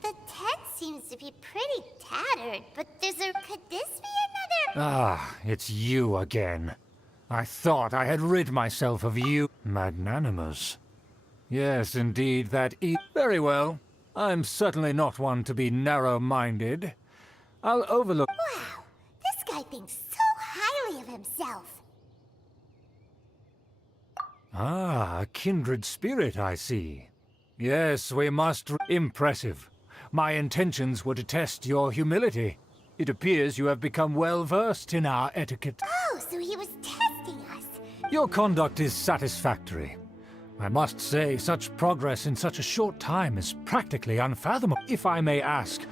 The tent seems to be pretty tattered, but could this be another? Ah, it's you again. I thought I had rid myself of you. Magnanimous. Yes, indeed, very well. I'm certainly not one to be narrow-minded. I'll overlook— Wow, this guy thinks so highly of himself. Ah, a kindred spirit, I see. Yes, we must— Impressive. My intentions were to test your humility. It appears you have become well-versed in our etiquette. Oh, so he was testing us. Your conduct is satisfactory. I must say, such progress in such a short time is practically unfathomable. If I may ask,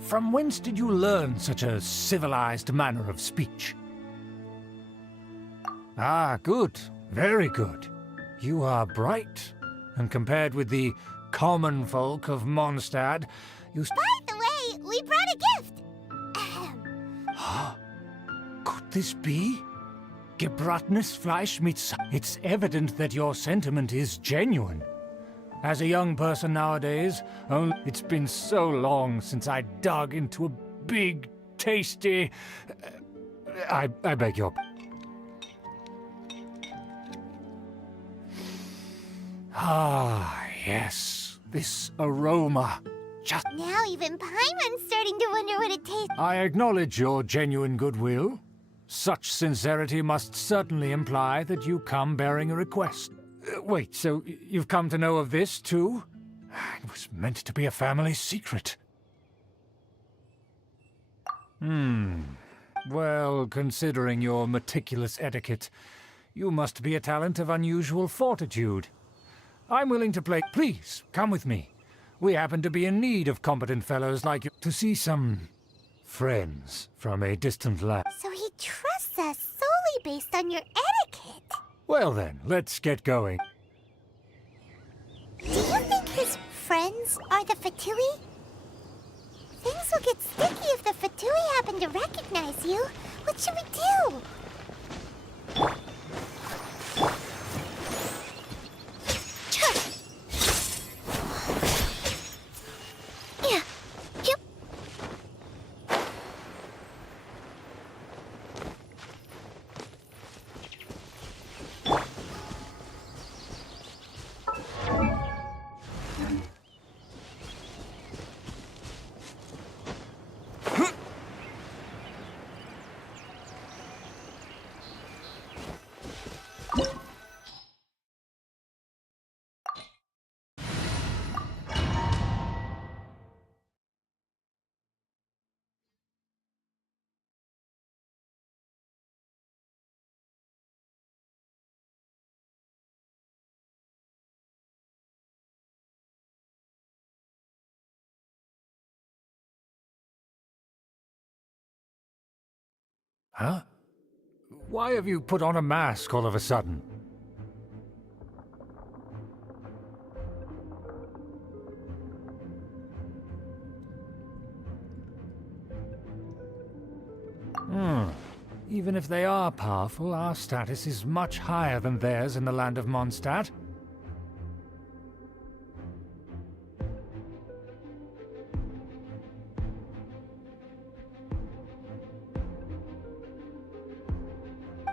from whence did you learn such a civilized manner of speech? Ah, good. Very good. You are bright, and compared with the common folk of Mondstadt, you— By the way, we brought a gift. Could this be? gebrattenes Fleisch mit It's evident that your sentiment is genuine. As a young person nowadays, it's been so long since I dug into a big, tasty... I beg your... Ah, yes. This aroma. Just... Now even Paimon's starting to wonder what it tastes. I acknowledge your genuine goodwill. Such sincerity must certainly imply that you come bearing a request. Wait, so you've come to know of this, too? It was meant to be a family secret. Well, considering your meticulous etiquette, you must be a talent of unusual fortitude. I'm willing to play. Please, come with me. We happen to be in need of competent fellows like you to see some friends from a distant land. So he trusts us solely based on your etiquette. Well then, let's get going. Do you think his friends are the Fatui? Things will get sticky if the Fatui happen to recognize you. What should we do? Yeah. Yep. Huh? Why have you put on a mask all of a sudden? Even if they are powerful, our status is much higher than theirs in the land of Mondstadt.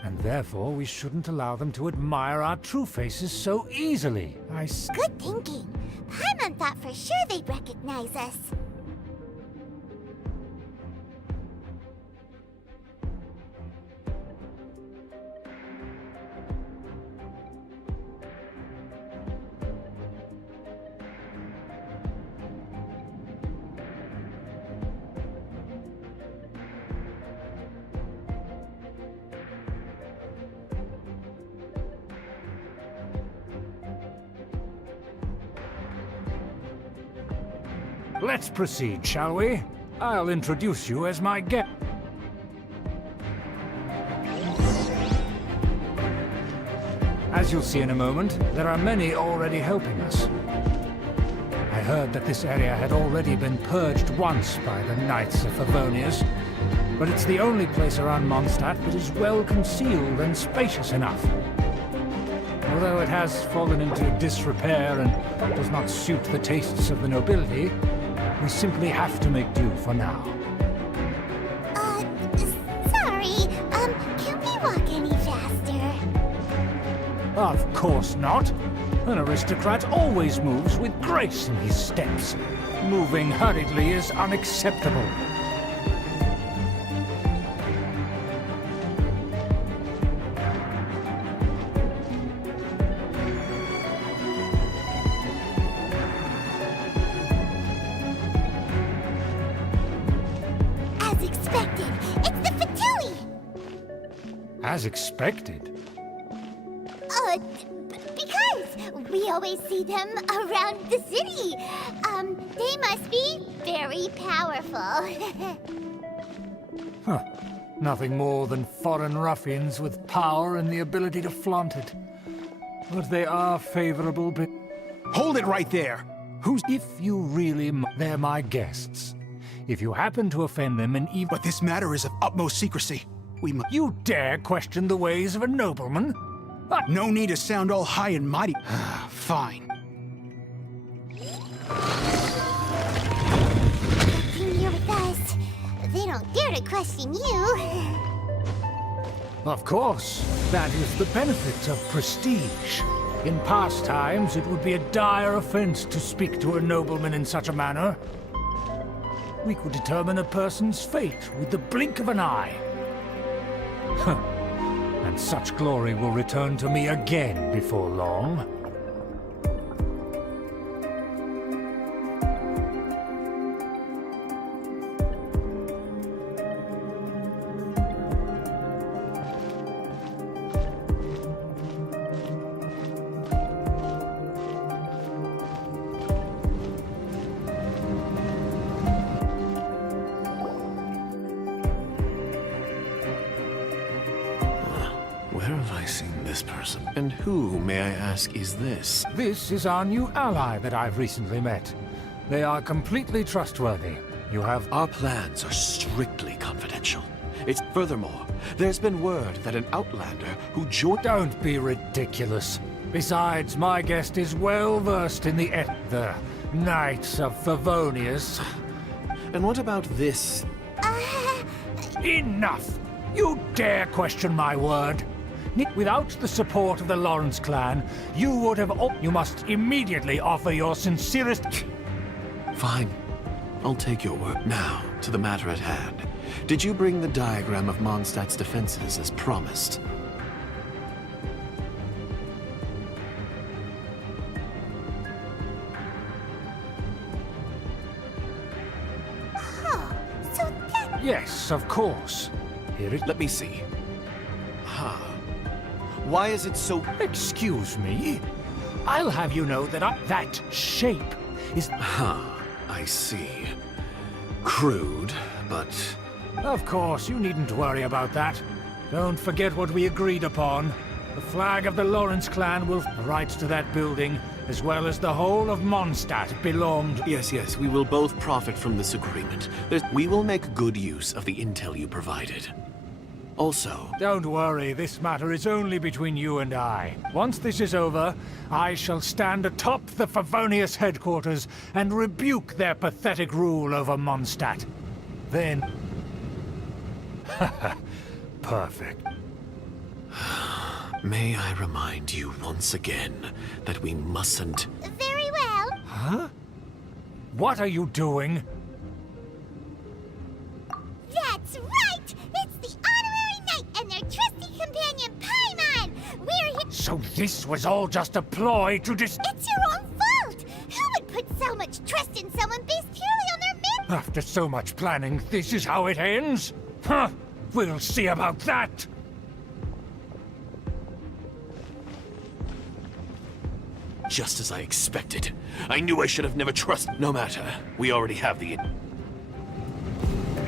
And therefore, we shouldn't allow them to admire our true faces so easily. Good thinking. Paimon thought for sure they'd recognize us. Let's proceed, shall we? I'll introduce you as my guest. As you'll see in a moment, there are many already helping us. I heard that this area had already been purged once by the Knights of Favonius, but it's the only place around Mondstadt that is well concealed and spacious enough. Although it has fallen into disrepair and does not suit the tastes of the nobility, we simply have to make do for now. Sorry, can we walk any faster? Of course not. An aristocrat always moves with grace in his steps. Moving hurriedly is unacceptable. As expected? Because we always see them around the city. They must be very powerful. Huh. Nothing more than foreign ruffians with power and the ability to flaunt it. But they are favorable. Hold it right there! Who's... If you really... They're my guests. If you happen to offend them in even... But this matter is of utmost secrecy. We must. You dare question the ways of a nobleman? No need to sound all high and mighty. Fine. You're with us. They don't dare to question you. Of course, that is the benefit of prestige. In past times, it would be a dire offense to speak to a nobleman in such a manner. We could determine a person's fate with the blink of an eye. And such glory will return to me again before long. Where have I seen this person? And who, may I ask, is this? This is our new ally that I've recently met. They are completely trustworthy. You have... Our plans are strictly confidential. It's furthermore, there's been word that an outlander who joined... Don't be ridiculous. Besides, my guest is well versed in the Knights of Favonius. And what about this? Enough! You dare question my word? Without the support of the Lawrence clan, you would have... You must immediately offer your sincerest... Fine. I'll take your word. Now, to the matter at hand. Did you bring the diagram of Mondstadt's defenses as promised? Oh, so that... Yes, of course. Here it... Let me see. Why is it so... Excuse me? I'll have you know that that shape is... I see. Crude, but... Of course, you needn't worry about that. Don't forget what we agreed upon. The flag of the Lawrence clan will... Rights to that building, as well as the whole of Mondstadt belonged... Yes, we will both profit from this agreement. We will make good use of the intel you provided. Also... Don't worry, this matter is only between you and I. Once this is over, I shall stand atop the Favonius headquarters and rebuke their pathetic rule over Mondstadt. Then... Perfect. May I remind you once again that we mustn't... Very well. Huh? What are you doing? That's right! It's the Honorary Knight and their trusty companion, Paimon! We're here... So this was all just a ploy to It's your own fault! Who would put so much trust in someone based purely on their myth? After so much planning, this is how it ends? Huh? We'll see about that! Just as I expected. I knew I should have never trusted. No matter. We already have the...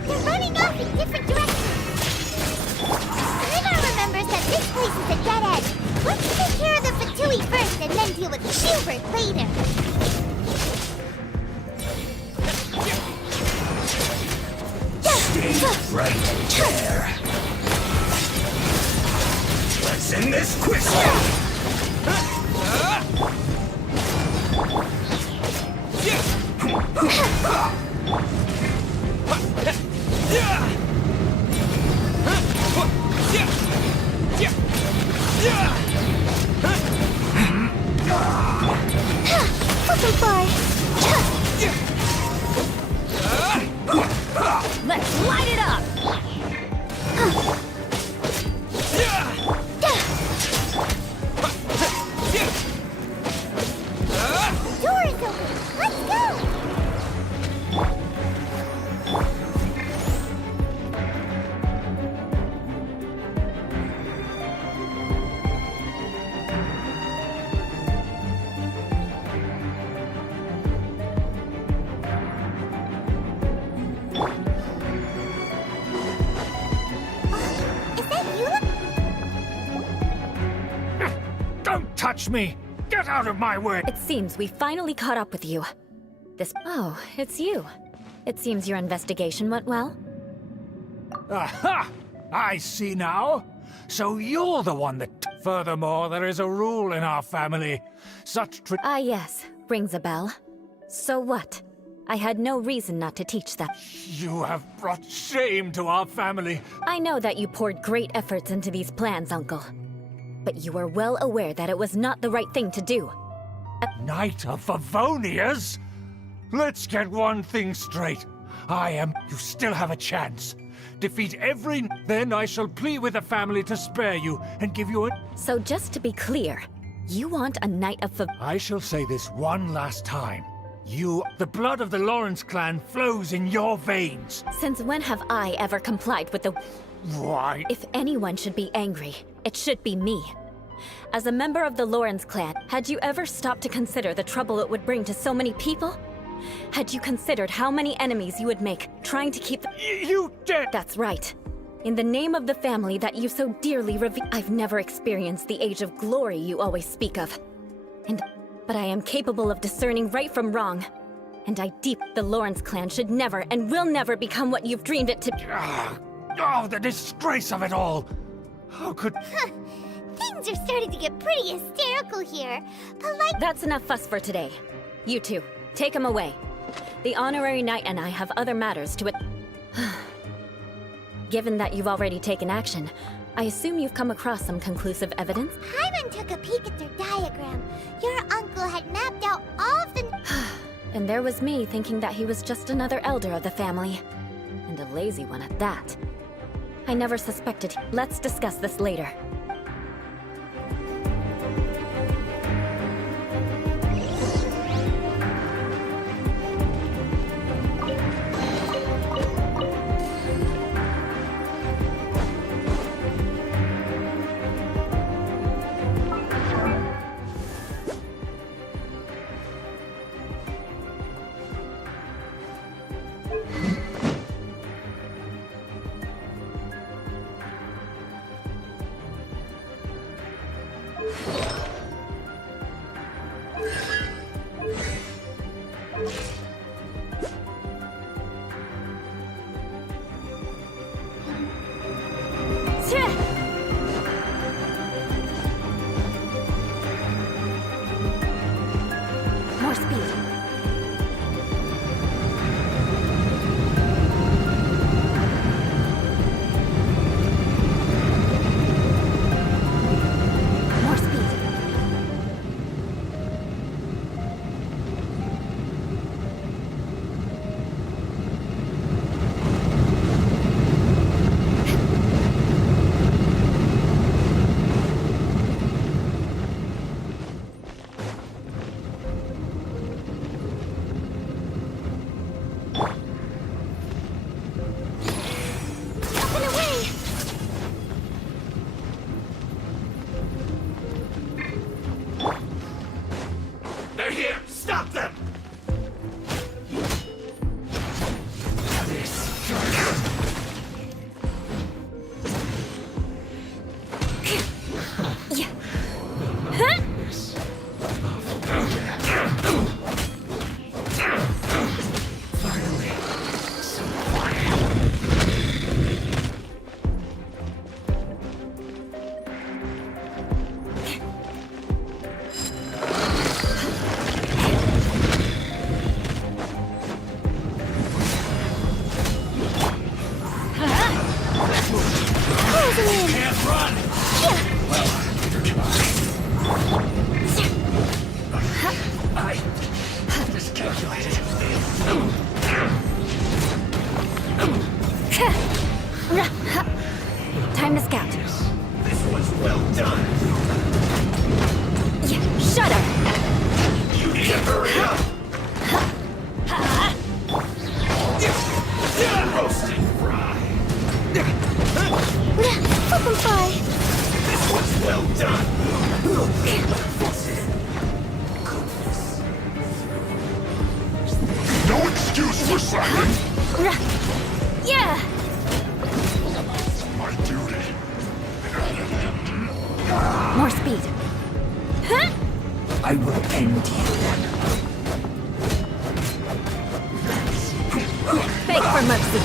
They're running off in different directions. Rima remembers that this place is a dead end. Let's take care of the Fatui first and then deal with Schubert later. Stay right there. Let's end this quickly. Looking fly. Let's light it up! The door is open. Let's go. Don't touch me! Get out of my way! It seems we finally caught up with you. Oh, it's you. It seems your investigation went well. Aha! I see now. So you're the one that... Furthermore, there is a rule in our family. Such yes. Rings a bell. So what? I had no reason not to teach them. You have brought shame to our family. I know that you poured great efforts into these plans, Uncle. But you were well aware that it was not the right thing to do. Knight of Favonius? Let's get one thing straight. You still have a chance. Defeat every... Then I shall plead with the family to spare you and give you a... So just to be clear, you want a Knight of I shall say this one last time. The blood of the Lawrence clan flows in your veins. Since when have I ever complied with the... Why? If anyone should be angry, it should be me. As a member of the Lawrence clan, had you ever stopped to consider the trouble it would bring to so many people? Had you considered how many enemies you would make, trying to keep You did! That's right. In the name of the family that you so dearly I've never experienced the age of glory you always speak of. But I am capable of discerning right from wrong. And the Lawrence clan should never and will never become what you've dreamed it to be. Oh, the disgrace of it all! How could... Things are starting to get pretty hysterical here. But That's enough fuss for today. You two, take him away. The honorary knight and I have other matters to it. Given that you've already taken action, I assume you've come across some conclusive evidence? Hyman took a peek at their diagram. Your uncle had mapped out all of the... And there was me thinking that he was just another elder of the family. And a lazy one at that. I never suspected. Let's discuss this later. More speed. More speed. They're here! Stop them! Can't run! I miscalculated. Time to scout. This one's well done. Shut up! You need to hurry up! Roasting fry. Open fire. This one's well done. No excuse for silence. Yeah! My duty. More speed. I will end you. Beg for mercy.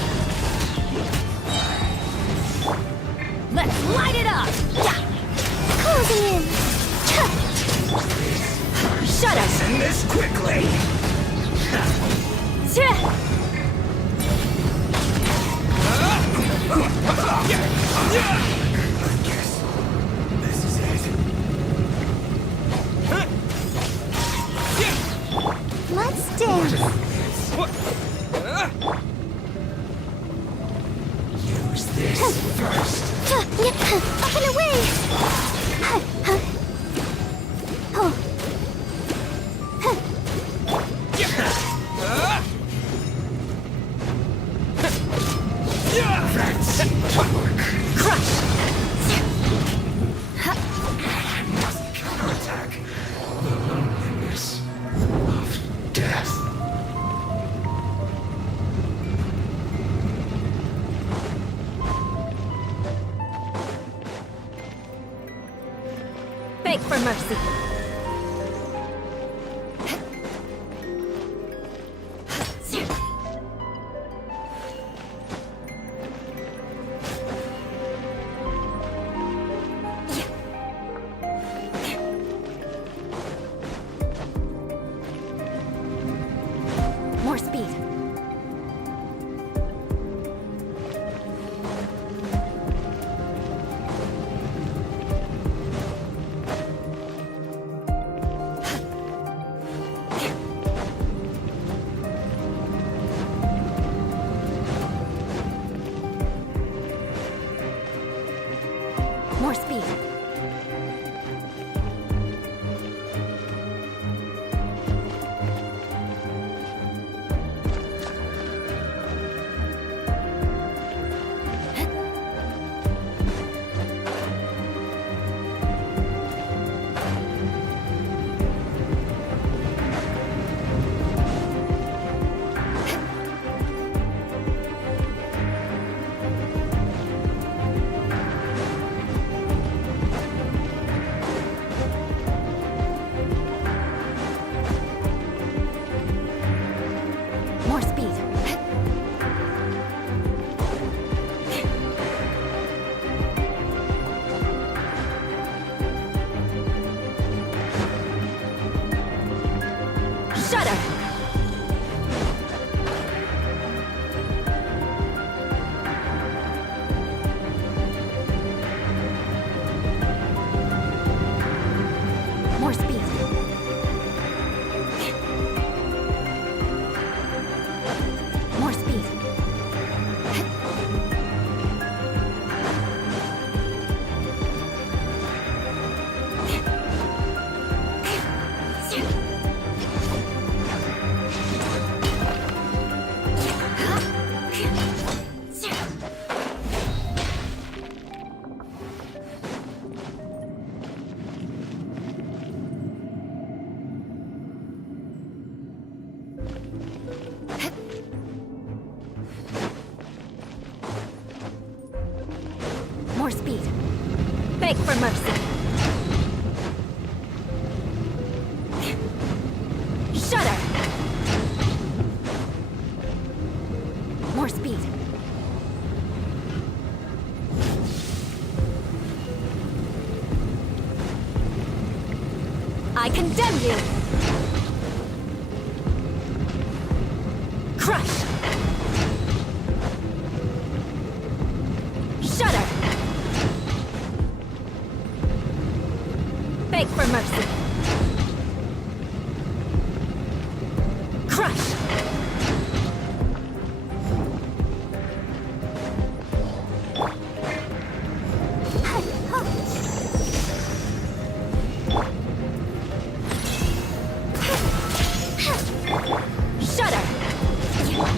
mercy. More speed. More speed. More speed. Shudder! More speed. More speed. More speed. Beg for mercy. Shudder! More speed. I condemn you! Crush! Shudder! Beg for mercy. Crush! Shudder!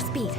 more speed.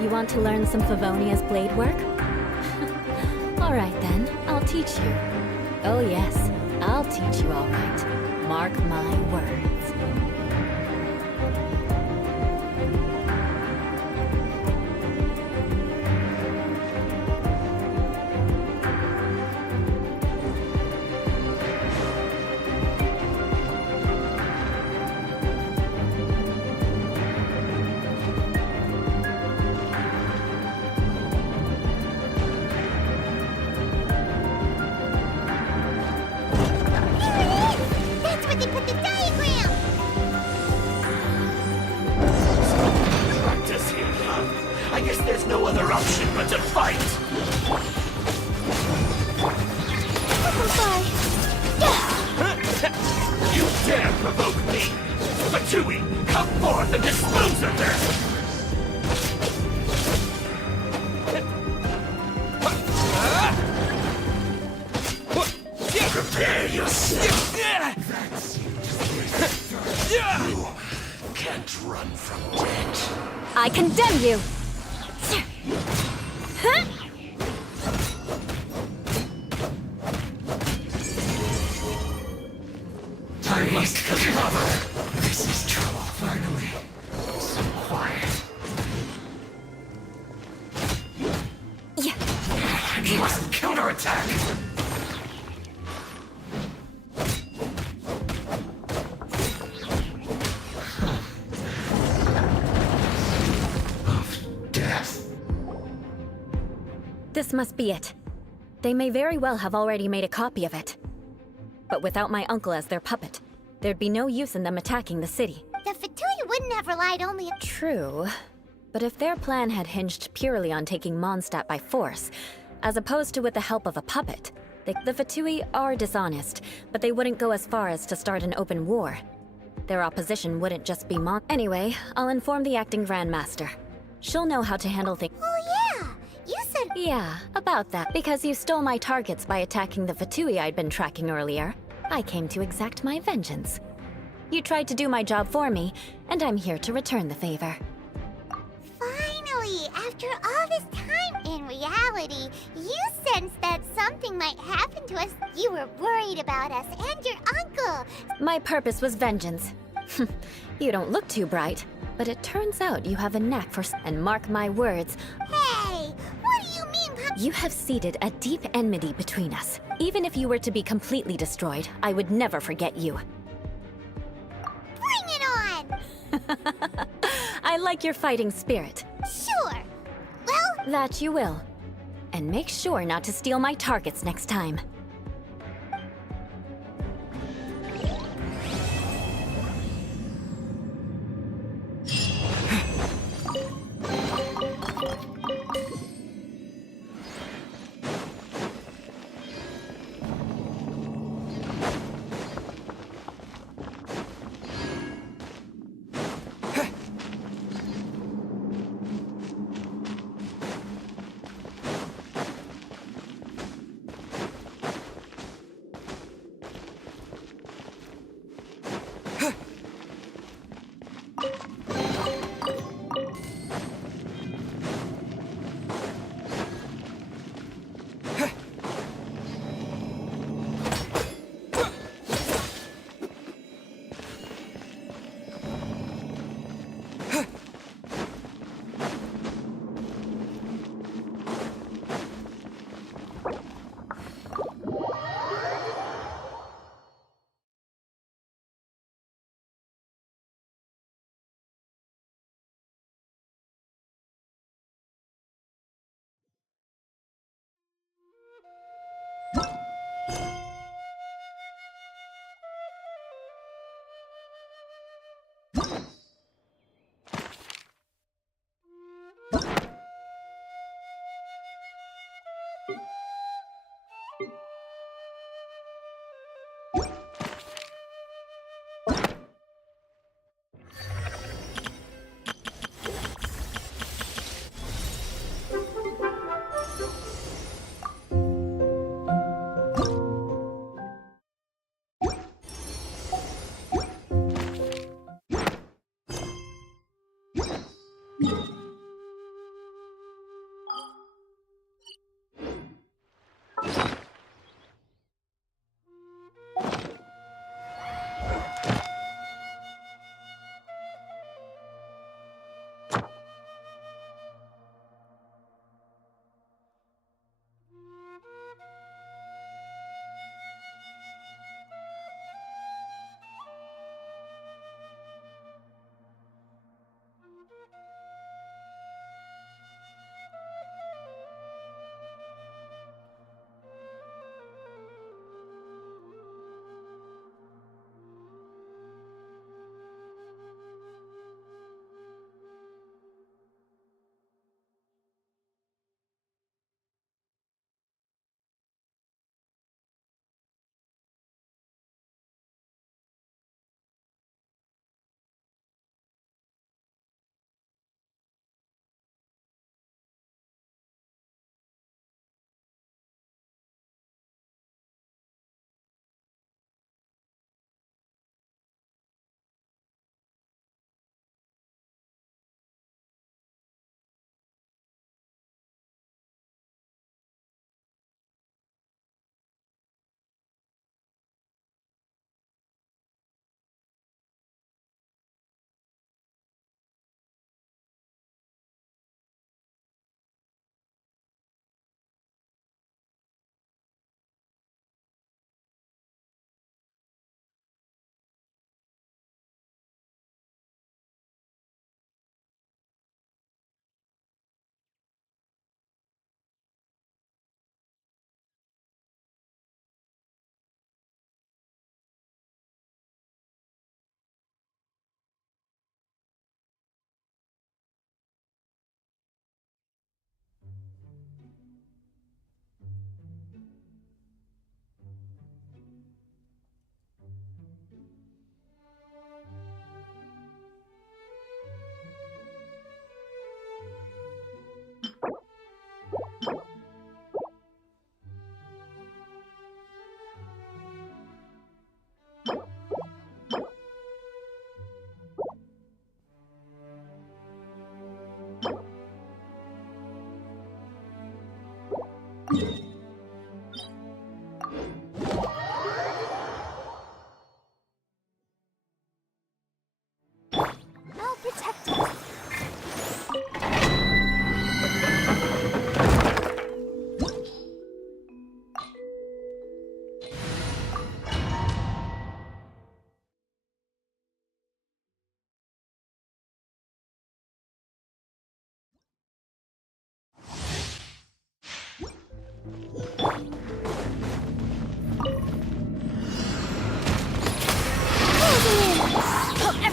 You want to learn some Favonia's blade work? All right then, I'll teach you. Oh yes, I'll teach you all right. Mark my words. That's where they put the diagram! Practice here, love. I guess there's no other option but to fight. You dare provoke me! Fatui, come forth and dispose of them! Prepare yourself! You can't run from death. I condemn you! I must recover. This is trouble, finally. So quiet. Yeah. He must counterattack. This must be it. They may very well have already made a copy of it. But without my uncle as their puppet, there'd be no use in them attacking the city. The Fatui wouldn't have relied only on— True. But if their plan had hinged purely on taking Mondstadt by force, as opposed to with the help of a puppet, the Fatui are dishonest, but they wouldn't go as far as to start an open war. Their opposition wouldn't just be Anyway, I'll inform the acting Grandmaster. She'll know how to handle things. Oh yeah! You said— Yeah, about that. Because you stole my targets by attacking the Fatui I'd been tracking earlier, I came to exact my vengeance. You tried to do my job for me, and I'm here to return the favor. Finally, after all this time, in reality, you sensed that something might happen to us. You were worried about us and your uncle. My purpose was vengeance. You don't look too bright, but it turns out you have a knack for and mark my words. Hey, what do you mean, You have seeded a deep enmity between us. Even if you were to be completely destroyed, I would never forget you. Bring it on! I like your fighting spirit. Sure. Well— That you will. And make sure not to steal my targets next time.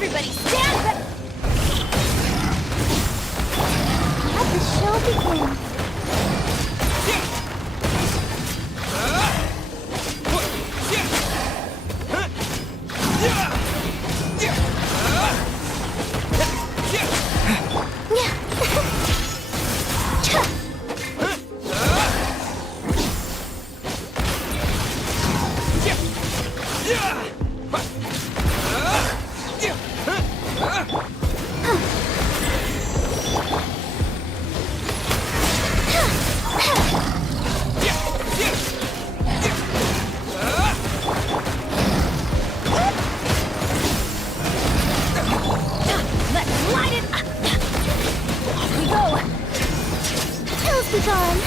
Everybody stand back! Let the show begin. Let's light it up! Off we go! Hell's be gone.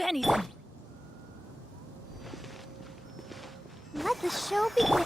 Benny's. Let the show begin.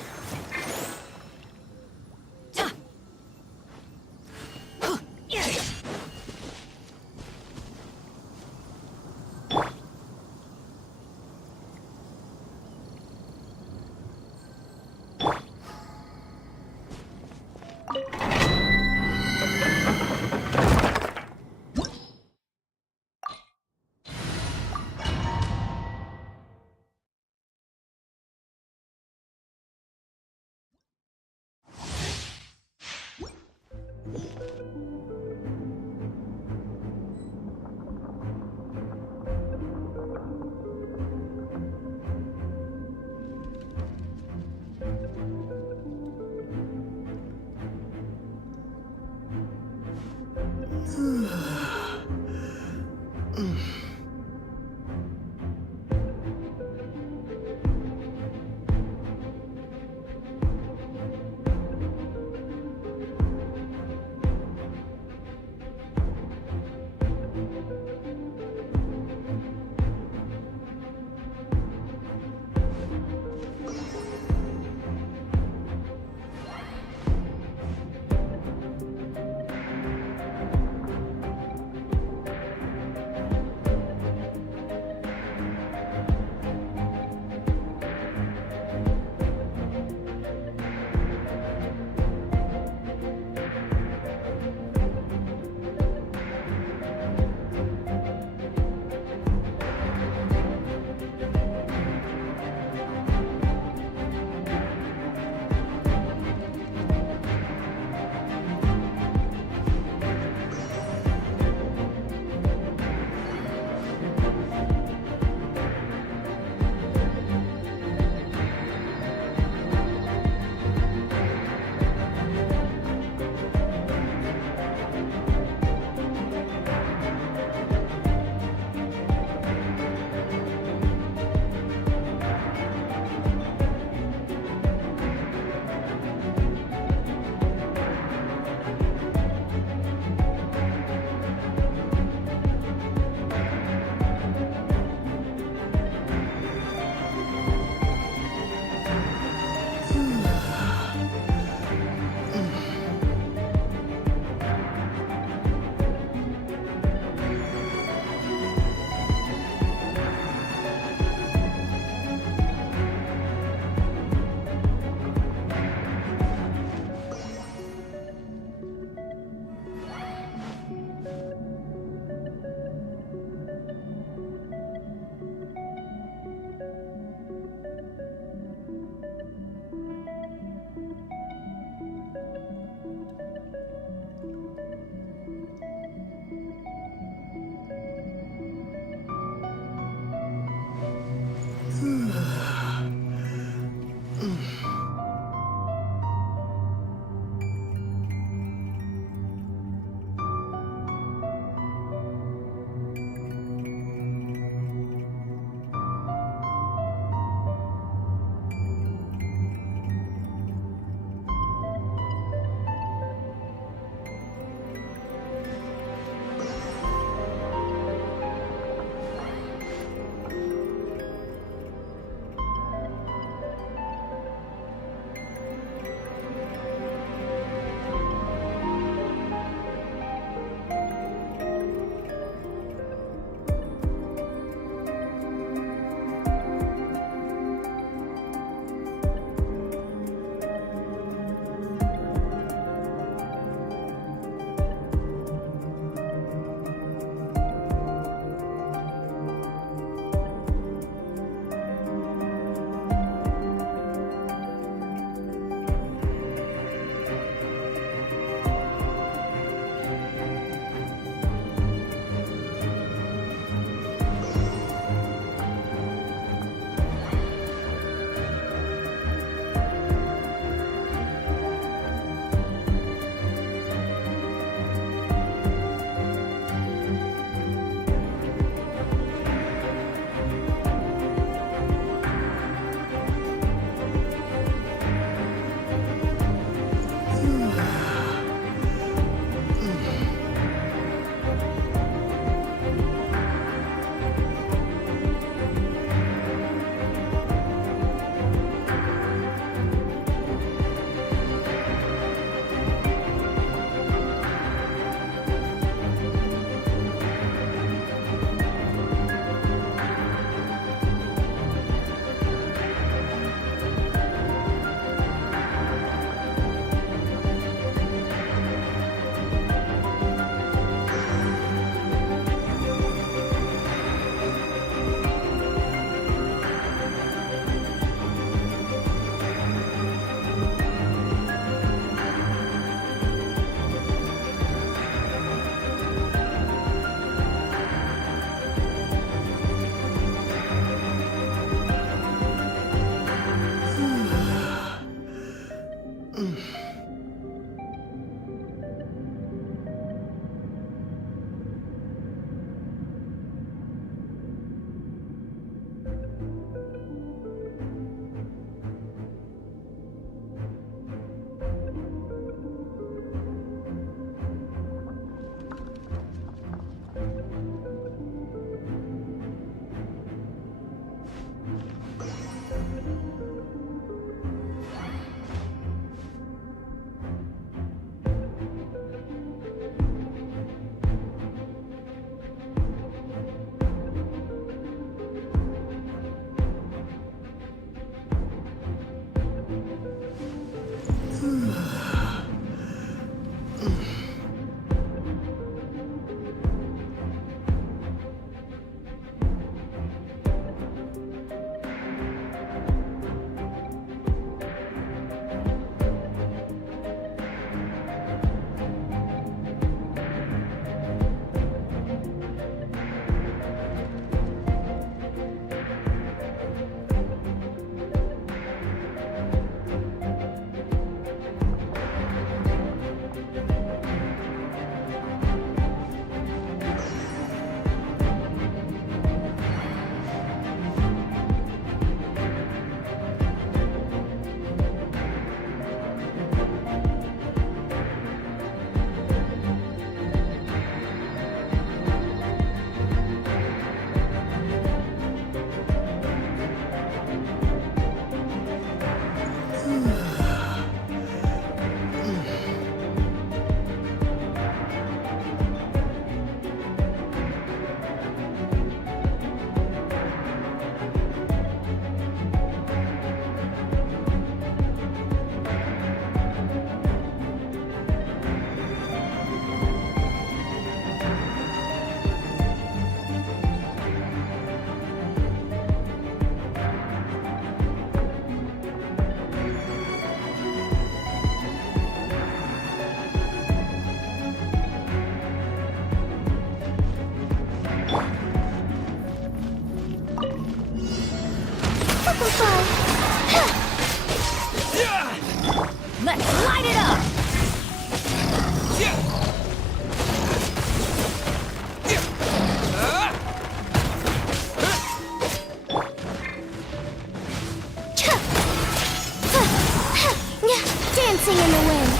dancing in the wind.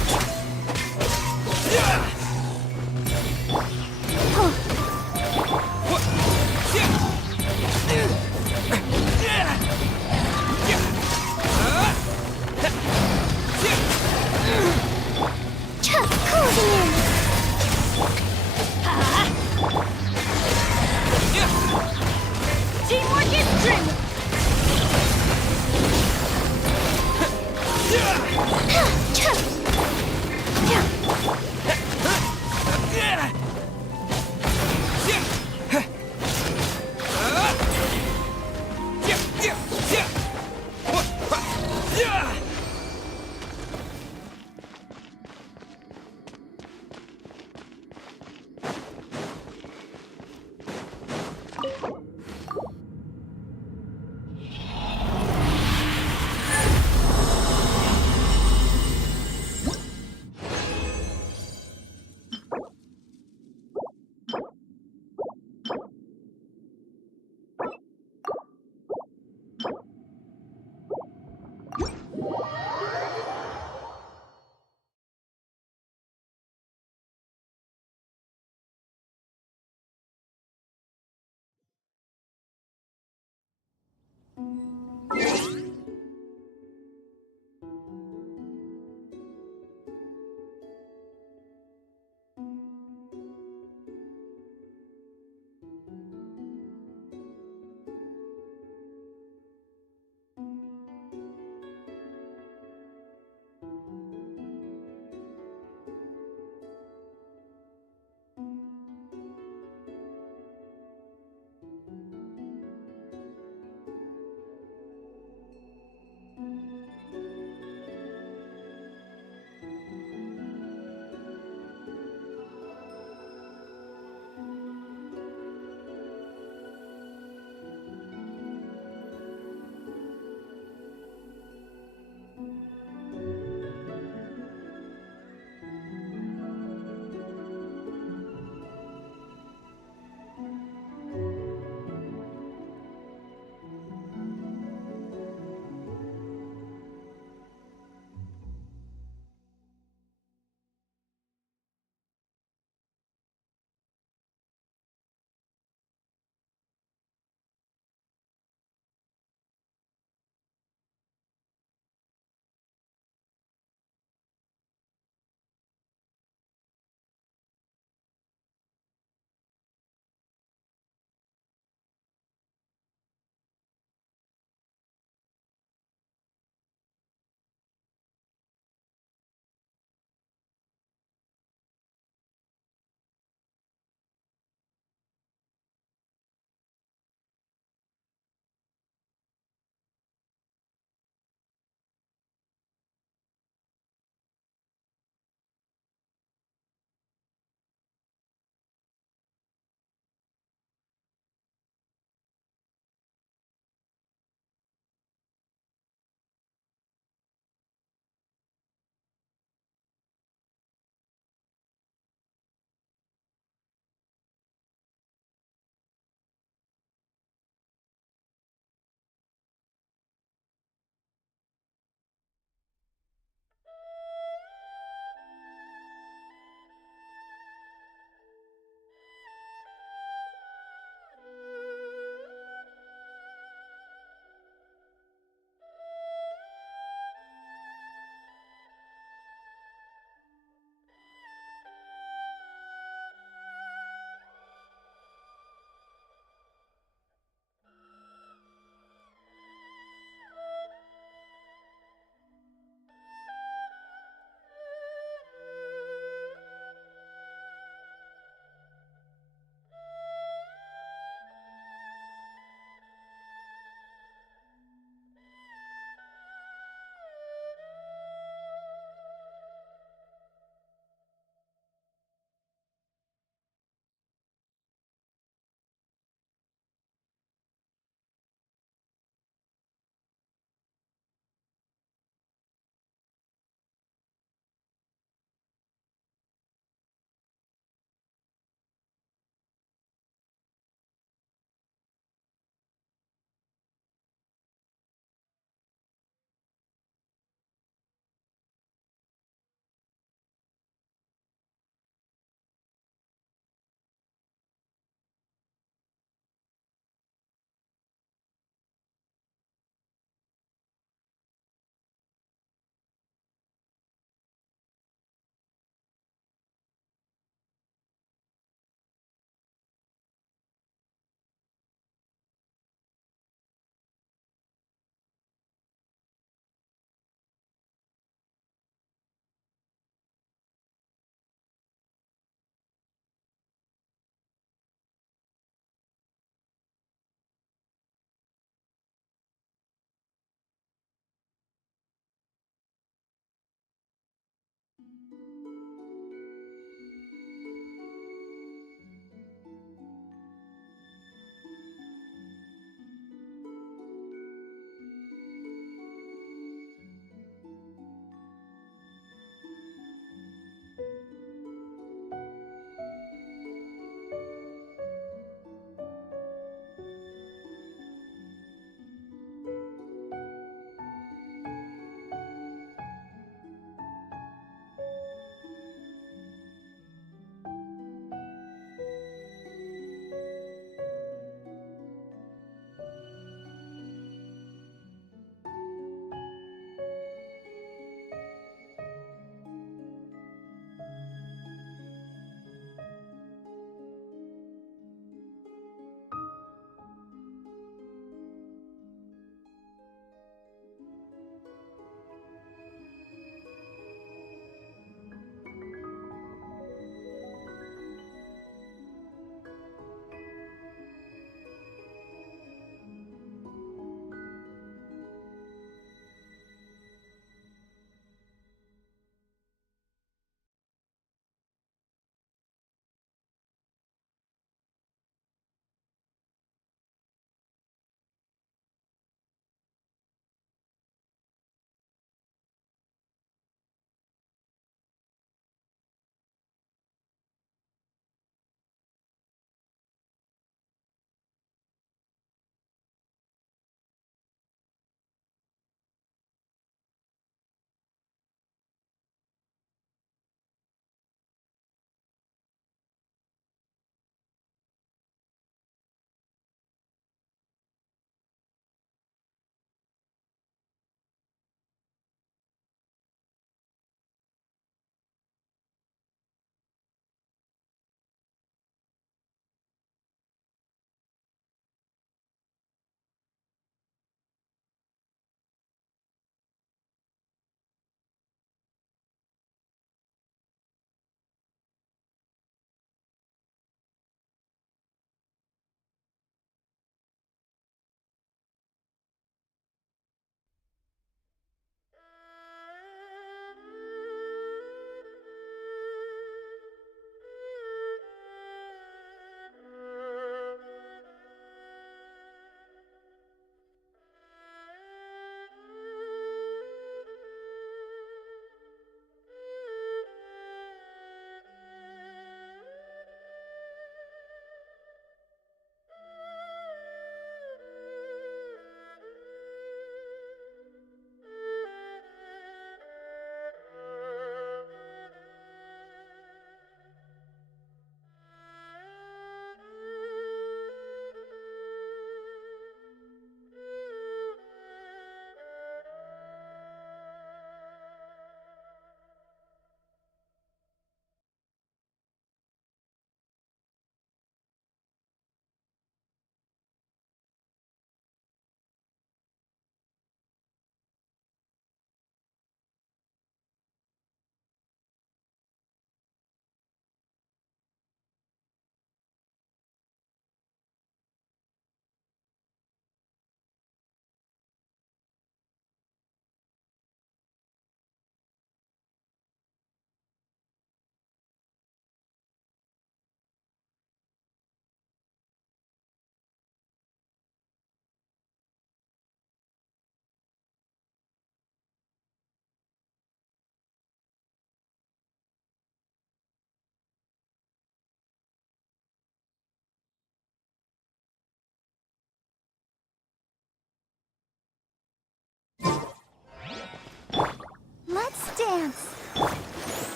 Closing in. Teamwork is strength!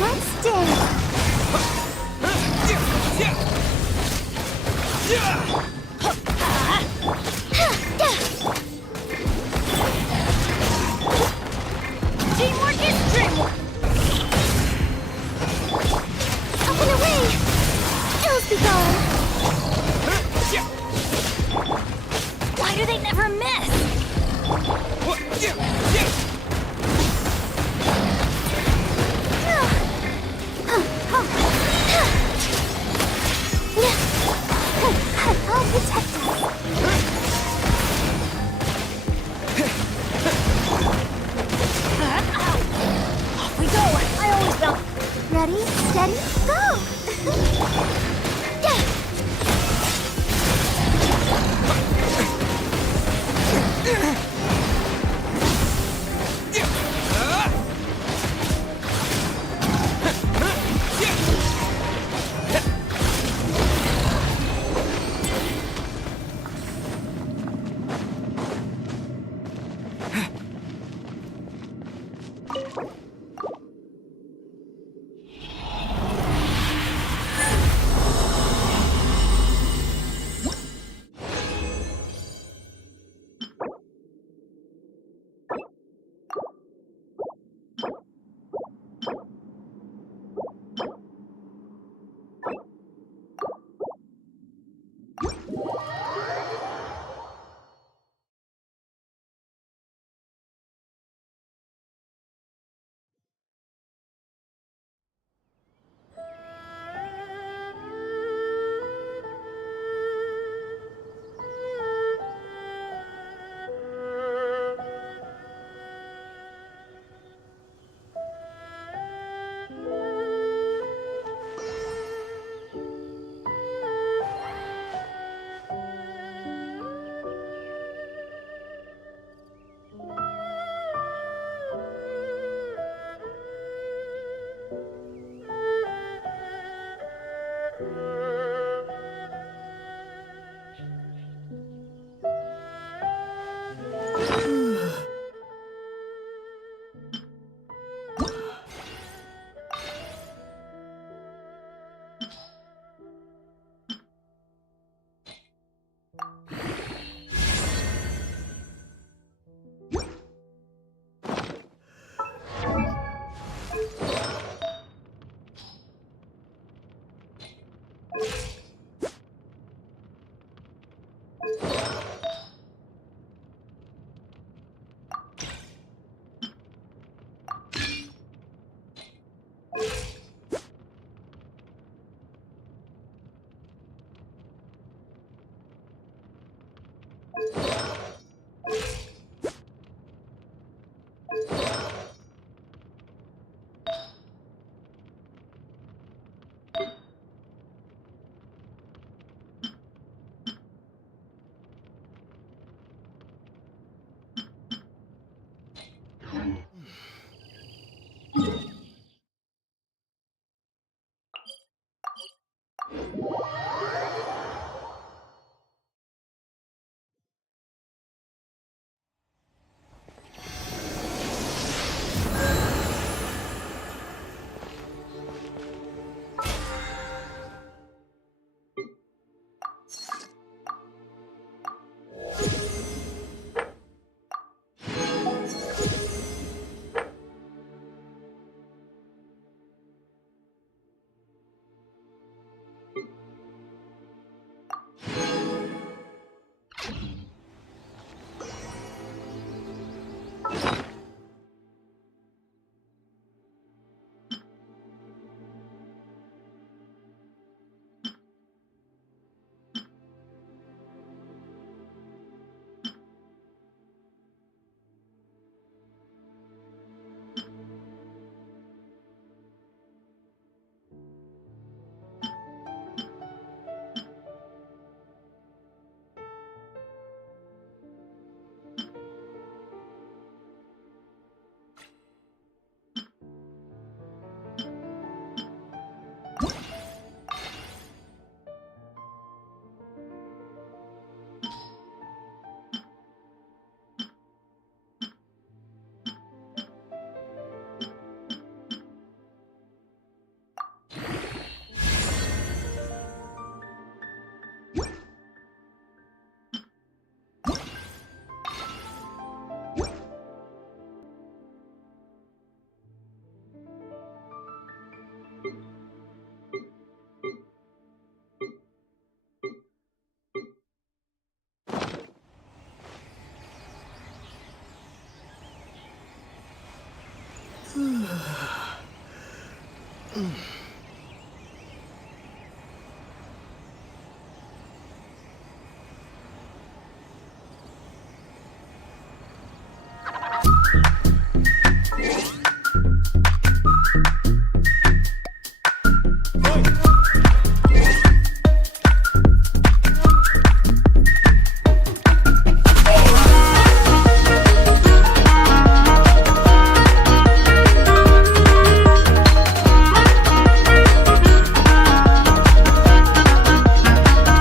Let's dance. Teamwork is dreamwork! Up and away! Ills be gone! Why do they never miss? I'll protect us. Off we go! I always felt... Ready, steady, go!